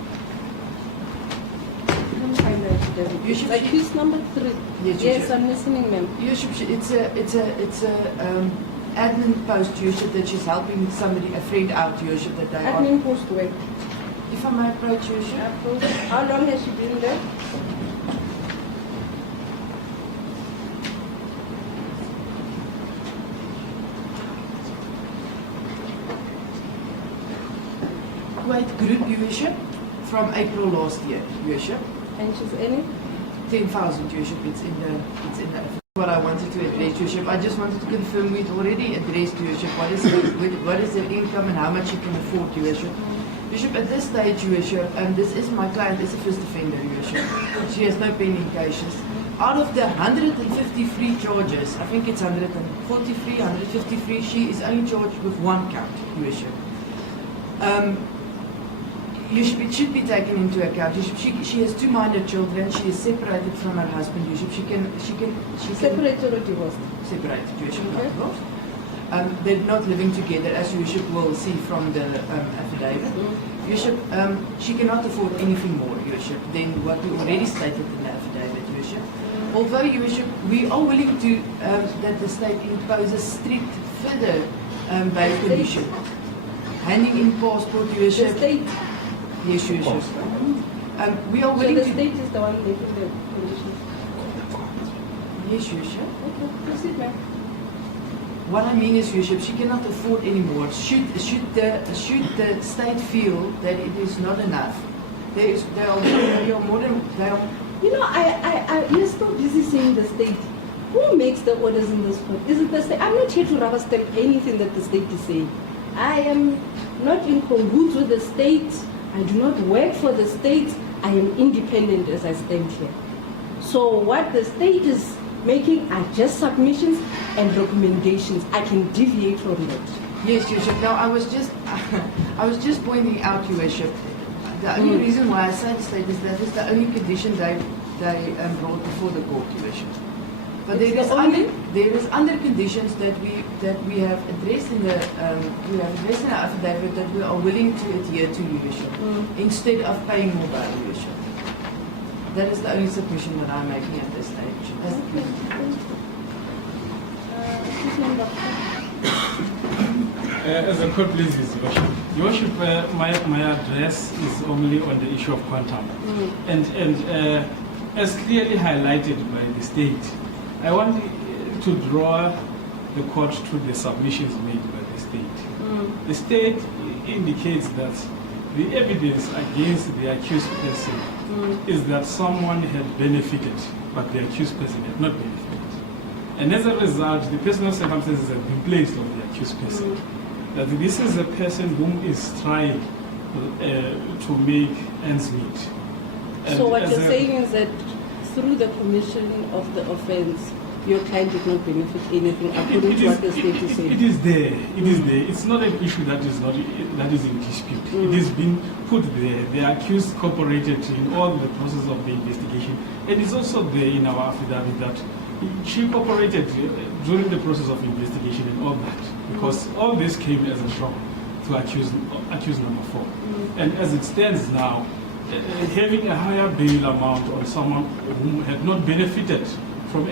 You should- Accused number 3. Yes, you Yes, should. I'm listening, ma'am. Your Worship, it's a admin post, Your Worship, that she's helping somebody, a friend out, Your Worship, that they are. Admin post where? If I may approach, Your Worship. How long has she been there? Kuwait Group, Your Worship, from April last year, Your Worship. And she's earning? 10,000, Your Worship. It's in the what I wanted to address, Your Worship. I just wanted to confirm we'd already addressed, Your Worship, what is the income and how much she can afford, Your Worship. Your Worship, at this stage, Your Worship, this is my client is a first offender, Your Worship. She has no pending cases. Out of the 153 charges, I think it's 143, 153, she is only charged with 1 count, Your Worship. It should be taken into account. She has 2 minor children. She is separated from her husband. She can Separated or divorced? separated. Okay. They're not living together, as you will see from the affidavit. She cannot afford anything more, Your Worship, than what we already stated in the affidavit, Your Worship. Although, Your Worship, we are willing to that the state imposes strict further bail condition. Handing in passport, Your The Worship. state. Yes, Your Worship. We are So willing the to. state is the one making the conditions. Yes, Your Worship. Okay, proceed, ma'am. What I mean is, Your Worship, she cannot afford anymore. Should the state feel that it is not enough, they are more than they are. You know, you're still busy saying the state. Who makes the orders in this court? Is it the state? I'm not here to rubber stamp anything that the state is saying. I am not in cahoots with the state. I do not work for the state. I am independent as I stand here. So what the state is making are just submissions and recommendations. I can deviate from that. Yes, Your Worship. Now, I was just pointing out, Your Worship, the only reason why I say the state is that is the only condition they brought before the court, Your Worship. But there is other conditions that we have addressed in the our affidavit that we are willing to adhere to, Your Worship, instead of paying more bail, Your Worship. That is the only submission that I'm making at this stage. As a court pleases, Your Worship, my address is only on the issue of quantum. And as clearly highlighted by the state, I want to draw the court to the submissions made by the state. The state indicates that the evidence against the accused person is that someone had benefited, but the accused person had not benefited. And as a result, the personal circumstances have been placed on the accused person. That this is a person whom is trying to make ends meet. And so what you're saying is that through the commission of the offense, your client did not benefit anything according to what the state is saying. It is there. It is there. It's not an issue that is in dispute. It has been put there. The accused cooperated in all the process of the investigation, and it's also there in our affidavit that she cooperated during the process of investigation and all that, because all this came as a shock to accused number 4. And as it stands now, having a higher bail amount on someone who had not benefited from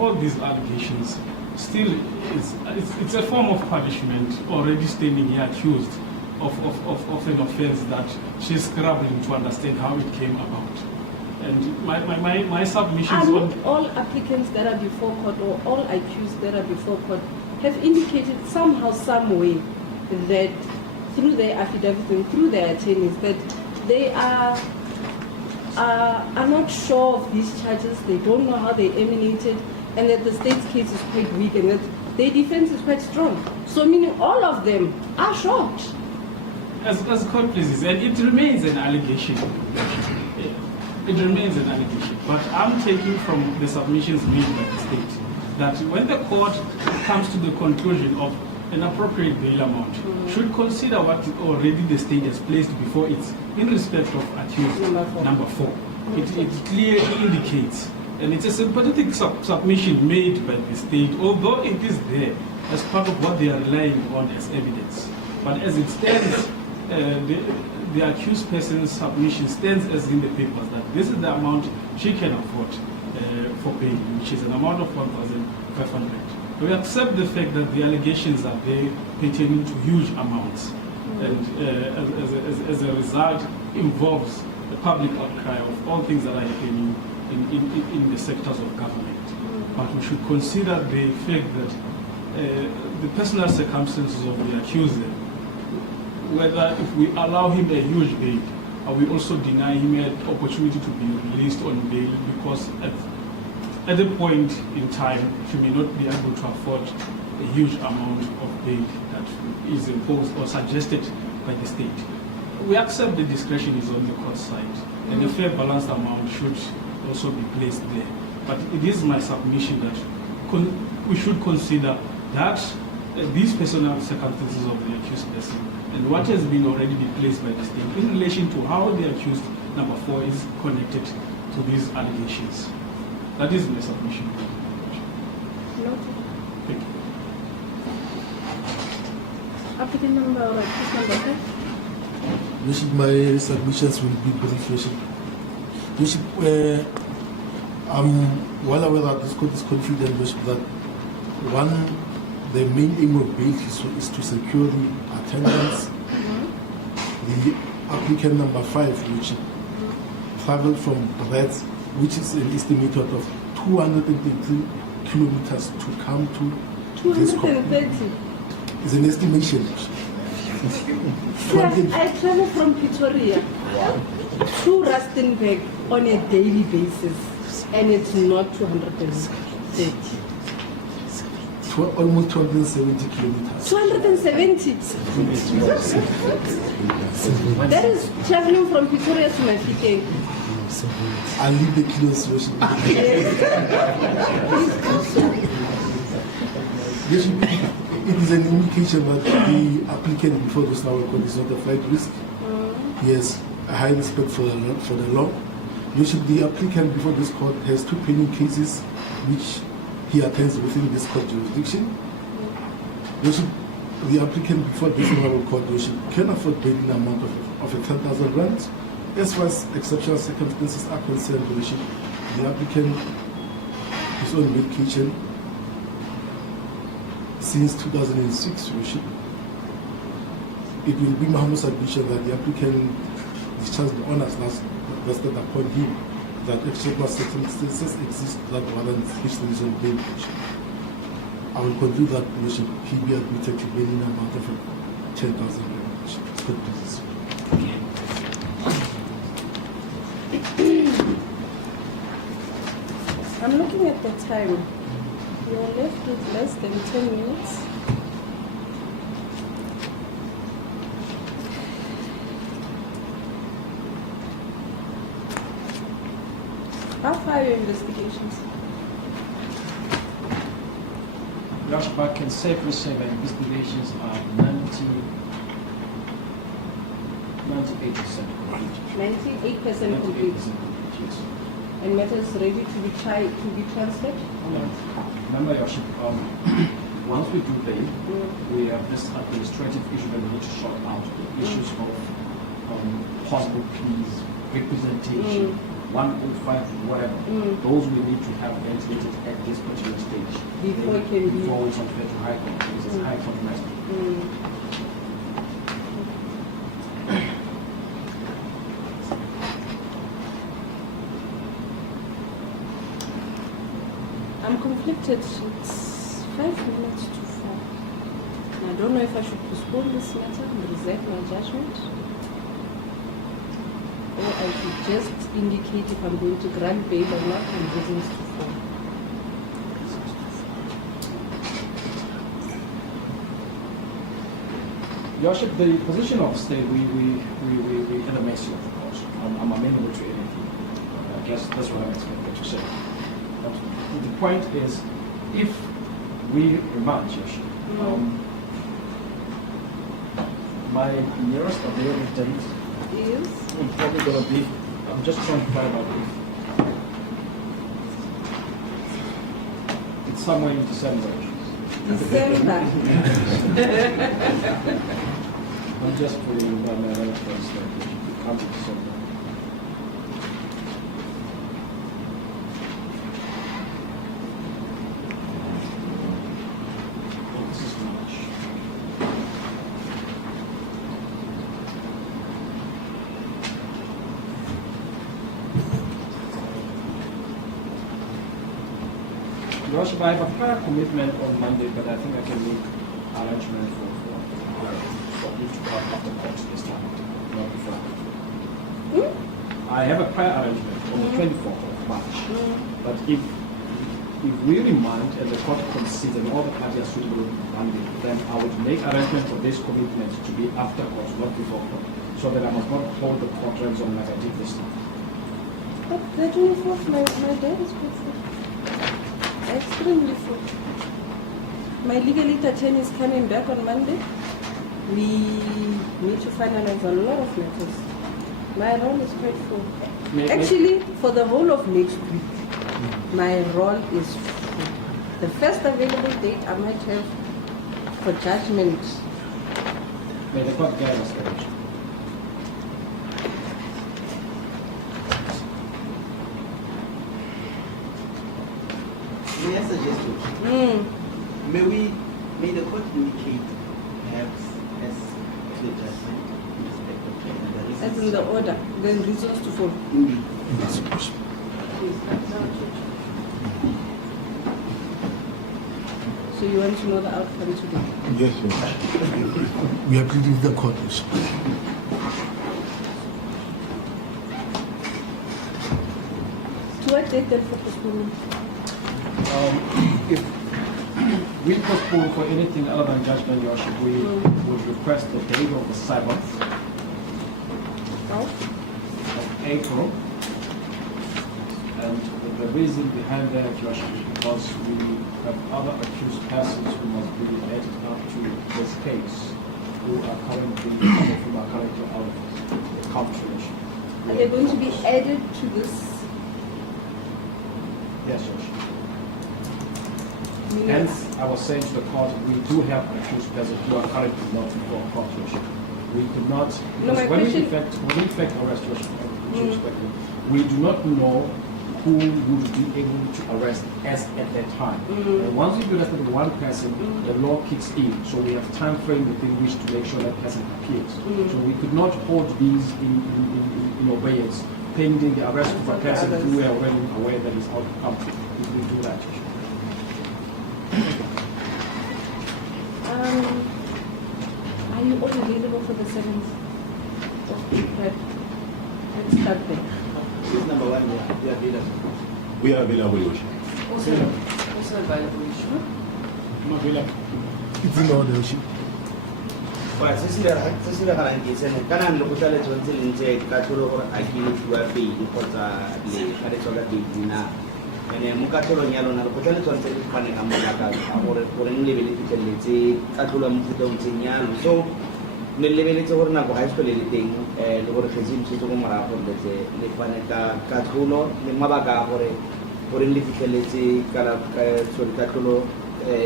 all these allegations, still it's a form of punishment, already standing here accused of an offense that she's scrabbling to understand how it came about. And my submissions are not all applicants that are before court or all accused that are before court have indicated somehow, some way, that through their affidavits and through their attorneys that they are not sure of these charges, they don't know how they emanated, and that the state's case is quite weak and that their defense is quite strong. So meaning all of them are shocked. As court pleases, and it remains an allegation. It remains an allegation. But I'm taking from the submissions made by the state that when the court comes to the conclusion of an appropriate bail amount, should consider what already the state has placed before it in respect of accused number 4. It clearly indicates, and it's a sympathetic submission made by the state, although it is there as part of what they are relying on as evidence. But as it stands, the accused person's submission stands as in the papers that this is the amount she can afford for paying, which is an amount of 1,500. We accept the fact that the allegations are there pertaining to huge amounts, and as a result involves the public outcry of all things that are happening in the sectors of government. But we should consider the fact that the personal circumstances of the accuser, whether if we allow him a huge bail, or we also deny him an opportunity to be released on bail, because at the point in time, he may not be able to afford a huge amount of bail that is imposed or suggested by the state. We accept the discretion is on the court side, and a fair balanced amount should also be placed there. But it is my submission that we should consider that these personal circumstances of the accused person and what has been already been placed by the state in relation to how the accused number 4 is connected to these allegations. That is my submission. Thank you. Applicant number or accused number 5? Worship, my submissions will be brief, Worship. Worship, I'm well aware that this court is confident, Worship, that the main aim of bail is to secure the attendance. The applicant number 5, which traveled from Brett, which is an estimated of 233 kilometers to come to this court. 230? It's an estimation. Yes, I travel from Pretoria to Rustenburg on a daily basis, and it's not 230. Almost 270 kilometers. 270? That is traveling from Pretoria to Mafikeng. I leave the kilos, Worship. Yes. Worship, it is an indication that the applicant before this now court is not a flight risk. He has a high respect for the law. Usually the applicant before this court has 2 pending cases which he attends within this court jurisdiction. Usually the applicant before this honorable court can afford bail in amount of 10,000 rand. As far as exceptional circumstances are concerned, the applicant is on medication since 2006. It will be Mahamu's admission that the applicant discharged the honors vested upon him that exceptional circumstances exist that warrant his release on bail. I will conclude that he be admitted to bail in an amount of 10,000 rand. I'm looking at the time. You're left with less than 10 minutes. How far are your investigations? Josh, I can safely say that investigations are 98% complete. 98% complete. Yes. And matters ready to be transferred? Remember, Your Worship, once we do bail, we have this administrative issue that we need to sort out. The issues of possible pleas, representation, 105, whatever. Those we need to have ventilated at this particular stage. Before it can be. Before we transfer to High Court. This is High Court matter. I'm conflicted. It's 5 minutes to 4. And I don't know if I should postpone this matter and reserve my judgment, or I should just indicate if I'm going to grant bail or not and reasons to 4. Your Worship, the position of state, we at a mercy of the court. I'm amenable to anything. I guess that's what I'm expected to say. But the point is, if we remand, Your Worship, my nearest available date Is? is probably going to be, I'm just trying to find out if it's somewhere in December. December. I'm just putting my relatives there. Come to December. Oh, this is March. Your Worship, I have a prior commitment on Monday, but I think I can make arrangement for you to come after court this time, not before. I have a prior arrangement on the 24th of March, but if we remand and the court considers and all the parties are suitable on Monday, then I would make arrangement for this commitment to be after court, not before court, so that I must not hold the court ransom like I did this time. But the 24th, my day is good. Extremely full. My legal aid attorney is coming back on Monday. We need to finalize a lot of matters. My role is quite full. Actually, for the whole of next week, my role is full. The first available date I might have for judgment. May the court guide us, Coach. May I suggest to may the court indicate perhaps as the judgment in respect of the reasons. As in the order, then reasons to follow. Indeed. So you want to know the outcome today? Yes, yes. We are pleading the court. To what date then for postponement? If we postpone for anything other than judgment, Your Worship, we would request the date of the 7th of April. And the reason behind that, Your Worship, is because we have other accused persons who must be added up to this case, who are currently out of the country. Are they going to be added to this? Yes, Judge. Meaning- Hence, I was saying to the court, we do have accused persons who are currently not before court, Judge. We could not, No, my when we question- effect arrest, Judge, we do not know who would be able to arrest as at that time. And once we arrested one person, the law kicks in, so we have time frame within which to make sure that person appears. So we could not hold these in abeyance pending the arrest of a person who we are already aware that is out of country. We will do that. Are you all available for the 7th of April? Let's start there. This number one, we are available. We are available, Your Worship. Also available, sure. I'm available. It's in order, Your Worship. But this is the guarantee. Can I look at it until in the Caturo I give you a fee because the Caricola did now. And Mukatoro Yalo, and the potential Panning or in living Catula Muton. So, nell'evento torna a high school editing loro regime si come rapporto le panetta catulo le mabaga por il difficolty kala sul catulo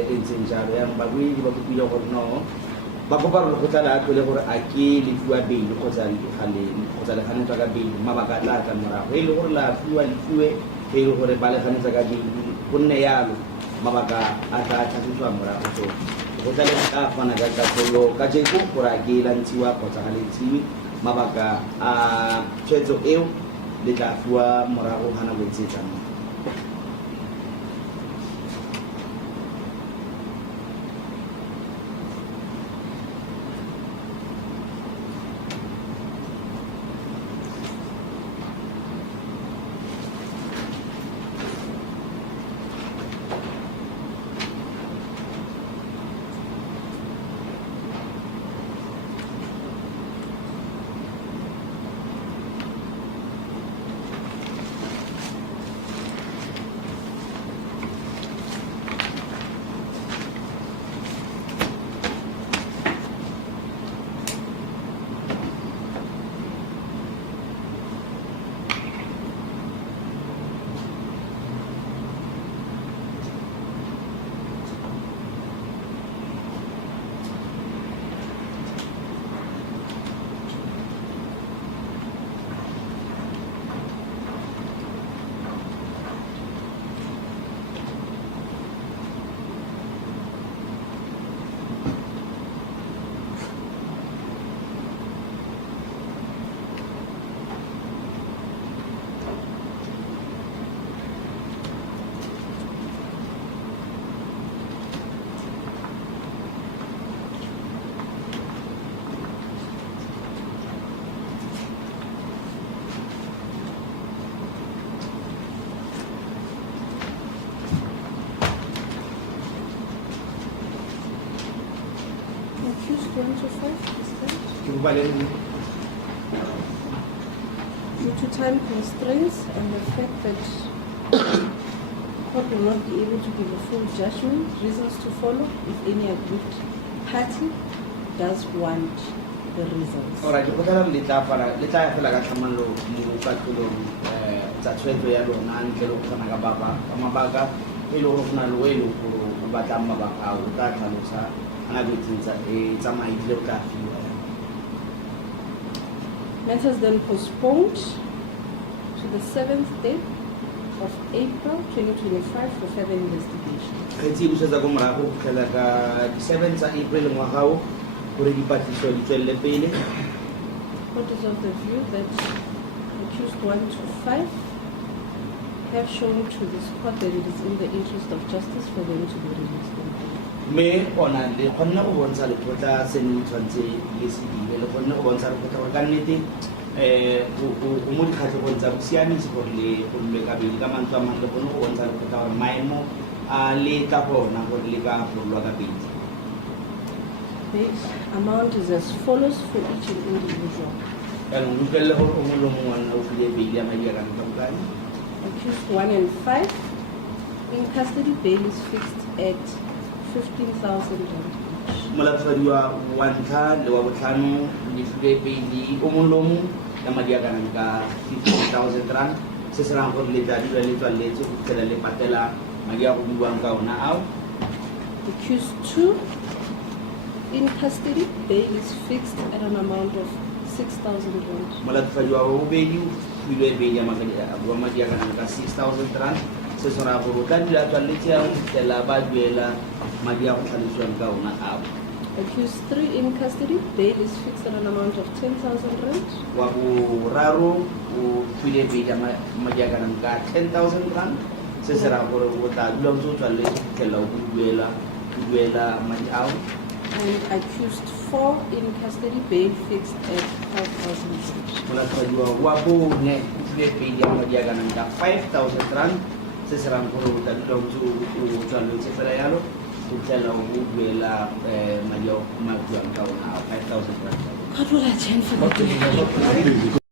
insenjare am bagui di baku pilo no bako parlo ko tala ko le hor aki li fuwa be ko tali khane taga be mabaga la ta mara e lo hor la fuwa li fuwe e lo hor bale khane taga be kunne yalo mabaga ata ta tu amara ko Hotel ka fana ga katolo ka je ko poragi lantiwa ko ta halenti mabaka a tshwetso eo le tla fuwa morago hana botsetsa. Due to time constraints and the fact that court will not be able to give a full judgment, reasons to follow if any aggrieved party does want the reasons. Alright, ko tala le tla fela ka tsamalo mo katlo tsa tshwetso ya lona ntle lo kana ka baba mabaga e lo rona lo e lo go batla mabaka o ta tlhalosa ana betsinza e tsamaile o tla fiwa. Matters then postponed to the 7th day of April 2025 for further investigation. Khetsi bu setsa go morago go tlhela ka 7 tsa April ngwagao gore dipatlisiso di tswelle pele. Court is of the view that accused 1 to 5 have shown to this court that it is in the interest of justice for them to be released. Me ona le khonna go bontsha le tlotla seni tshwantse le se di le khonna go bontsha re tlotla ka nnete go mo dikgatlo go ntsa siamisi gore le ka bedi ka mantwa mang le khonna go bontsha re tlotla gore maemo a le tla bona gore le ka folwa ka bedi. The amount is as follows for each and individual. Kanong utlwelle gore o mo lo mongwana o file bedi ya madi a ka nka bokane. Accused 1 and 5 In custody, bail is fixed at 15,000 rand. Molatofadiwa wa ntlha le wa botlhano le filwe beili o mongwe le o mongwe ya madi a kanang ka 15,000 rand se se rang gore letsatsi le tswaletse go fitlhela le patela madi a go buiwang ka ona ao. Accused 2, in custody, bail is fixed at an amount of 6,000 rand. Molatofadiwa wa bobedi o filwe beili ya madi a kanang ka 6,000 rand se se rang gore o tla dira tswaletse ya go fitlhela ba duela madi a go tlhalosiwang ka ona ao. Accused 3, in custody, bail is fixed at an amount of 10,000 rand. Wa boraro o filwe beili ya madi a kanang ka 10,000 rand se se rang gore o tla dula o ntse o tswaletse go fitlhela o duela madi ao. And accused 4, in custody, bail fixed at 5,000 rand. Molatofadiwa wa bone o filwe beili ya madi a kanang ka 5,000 rand se se rang gore o tla dula o ntse o tswaletse fela yalo go fitlhela o duela madi a o buiwang ka ona ao 5,000 rand. God will attend for the day.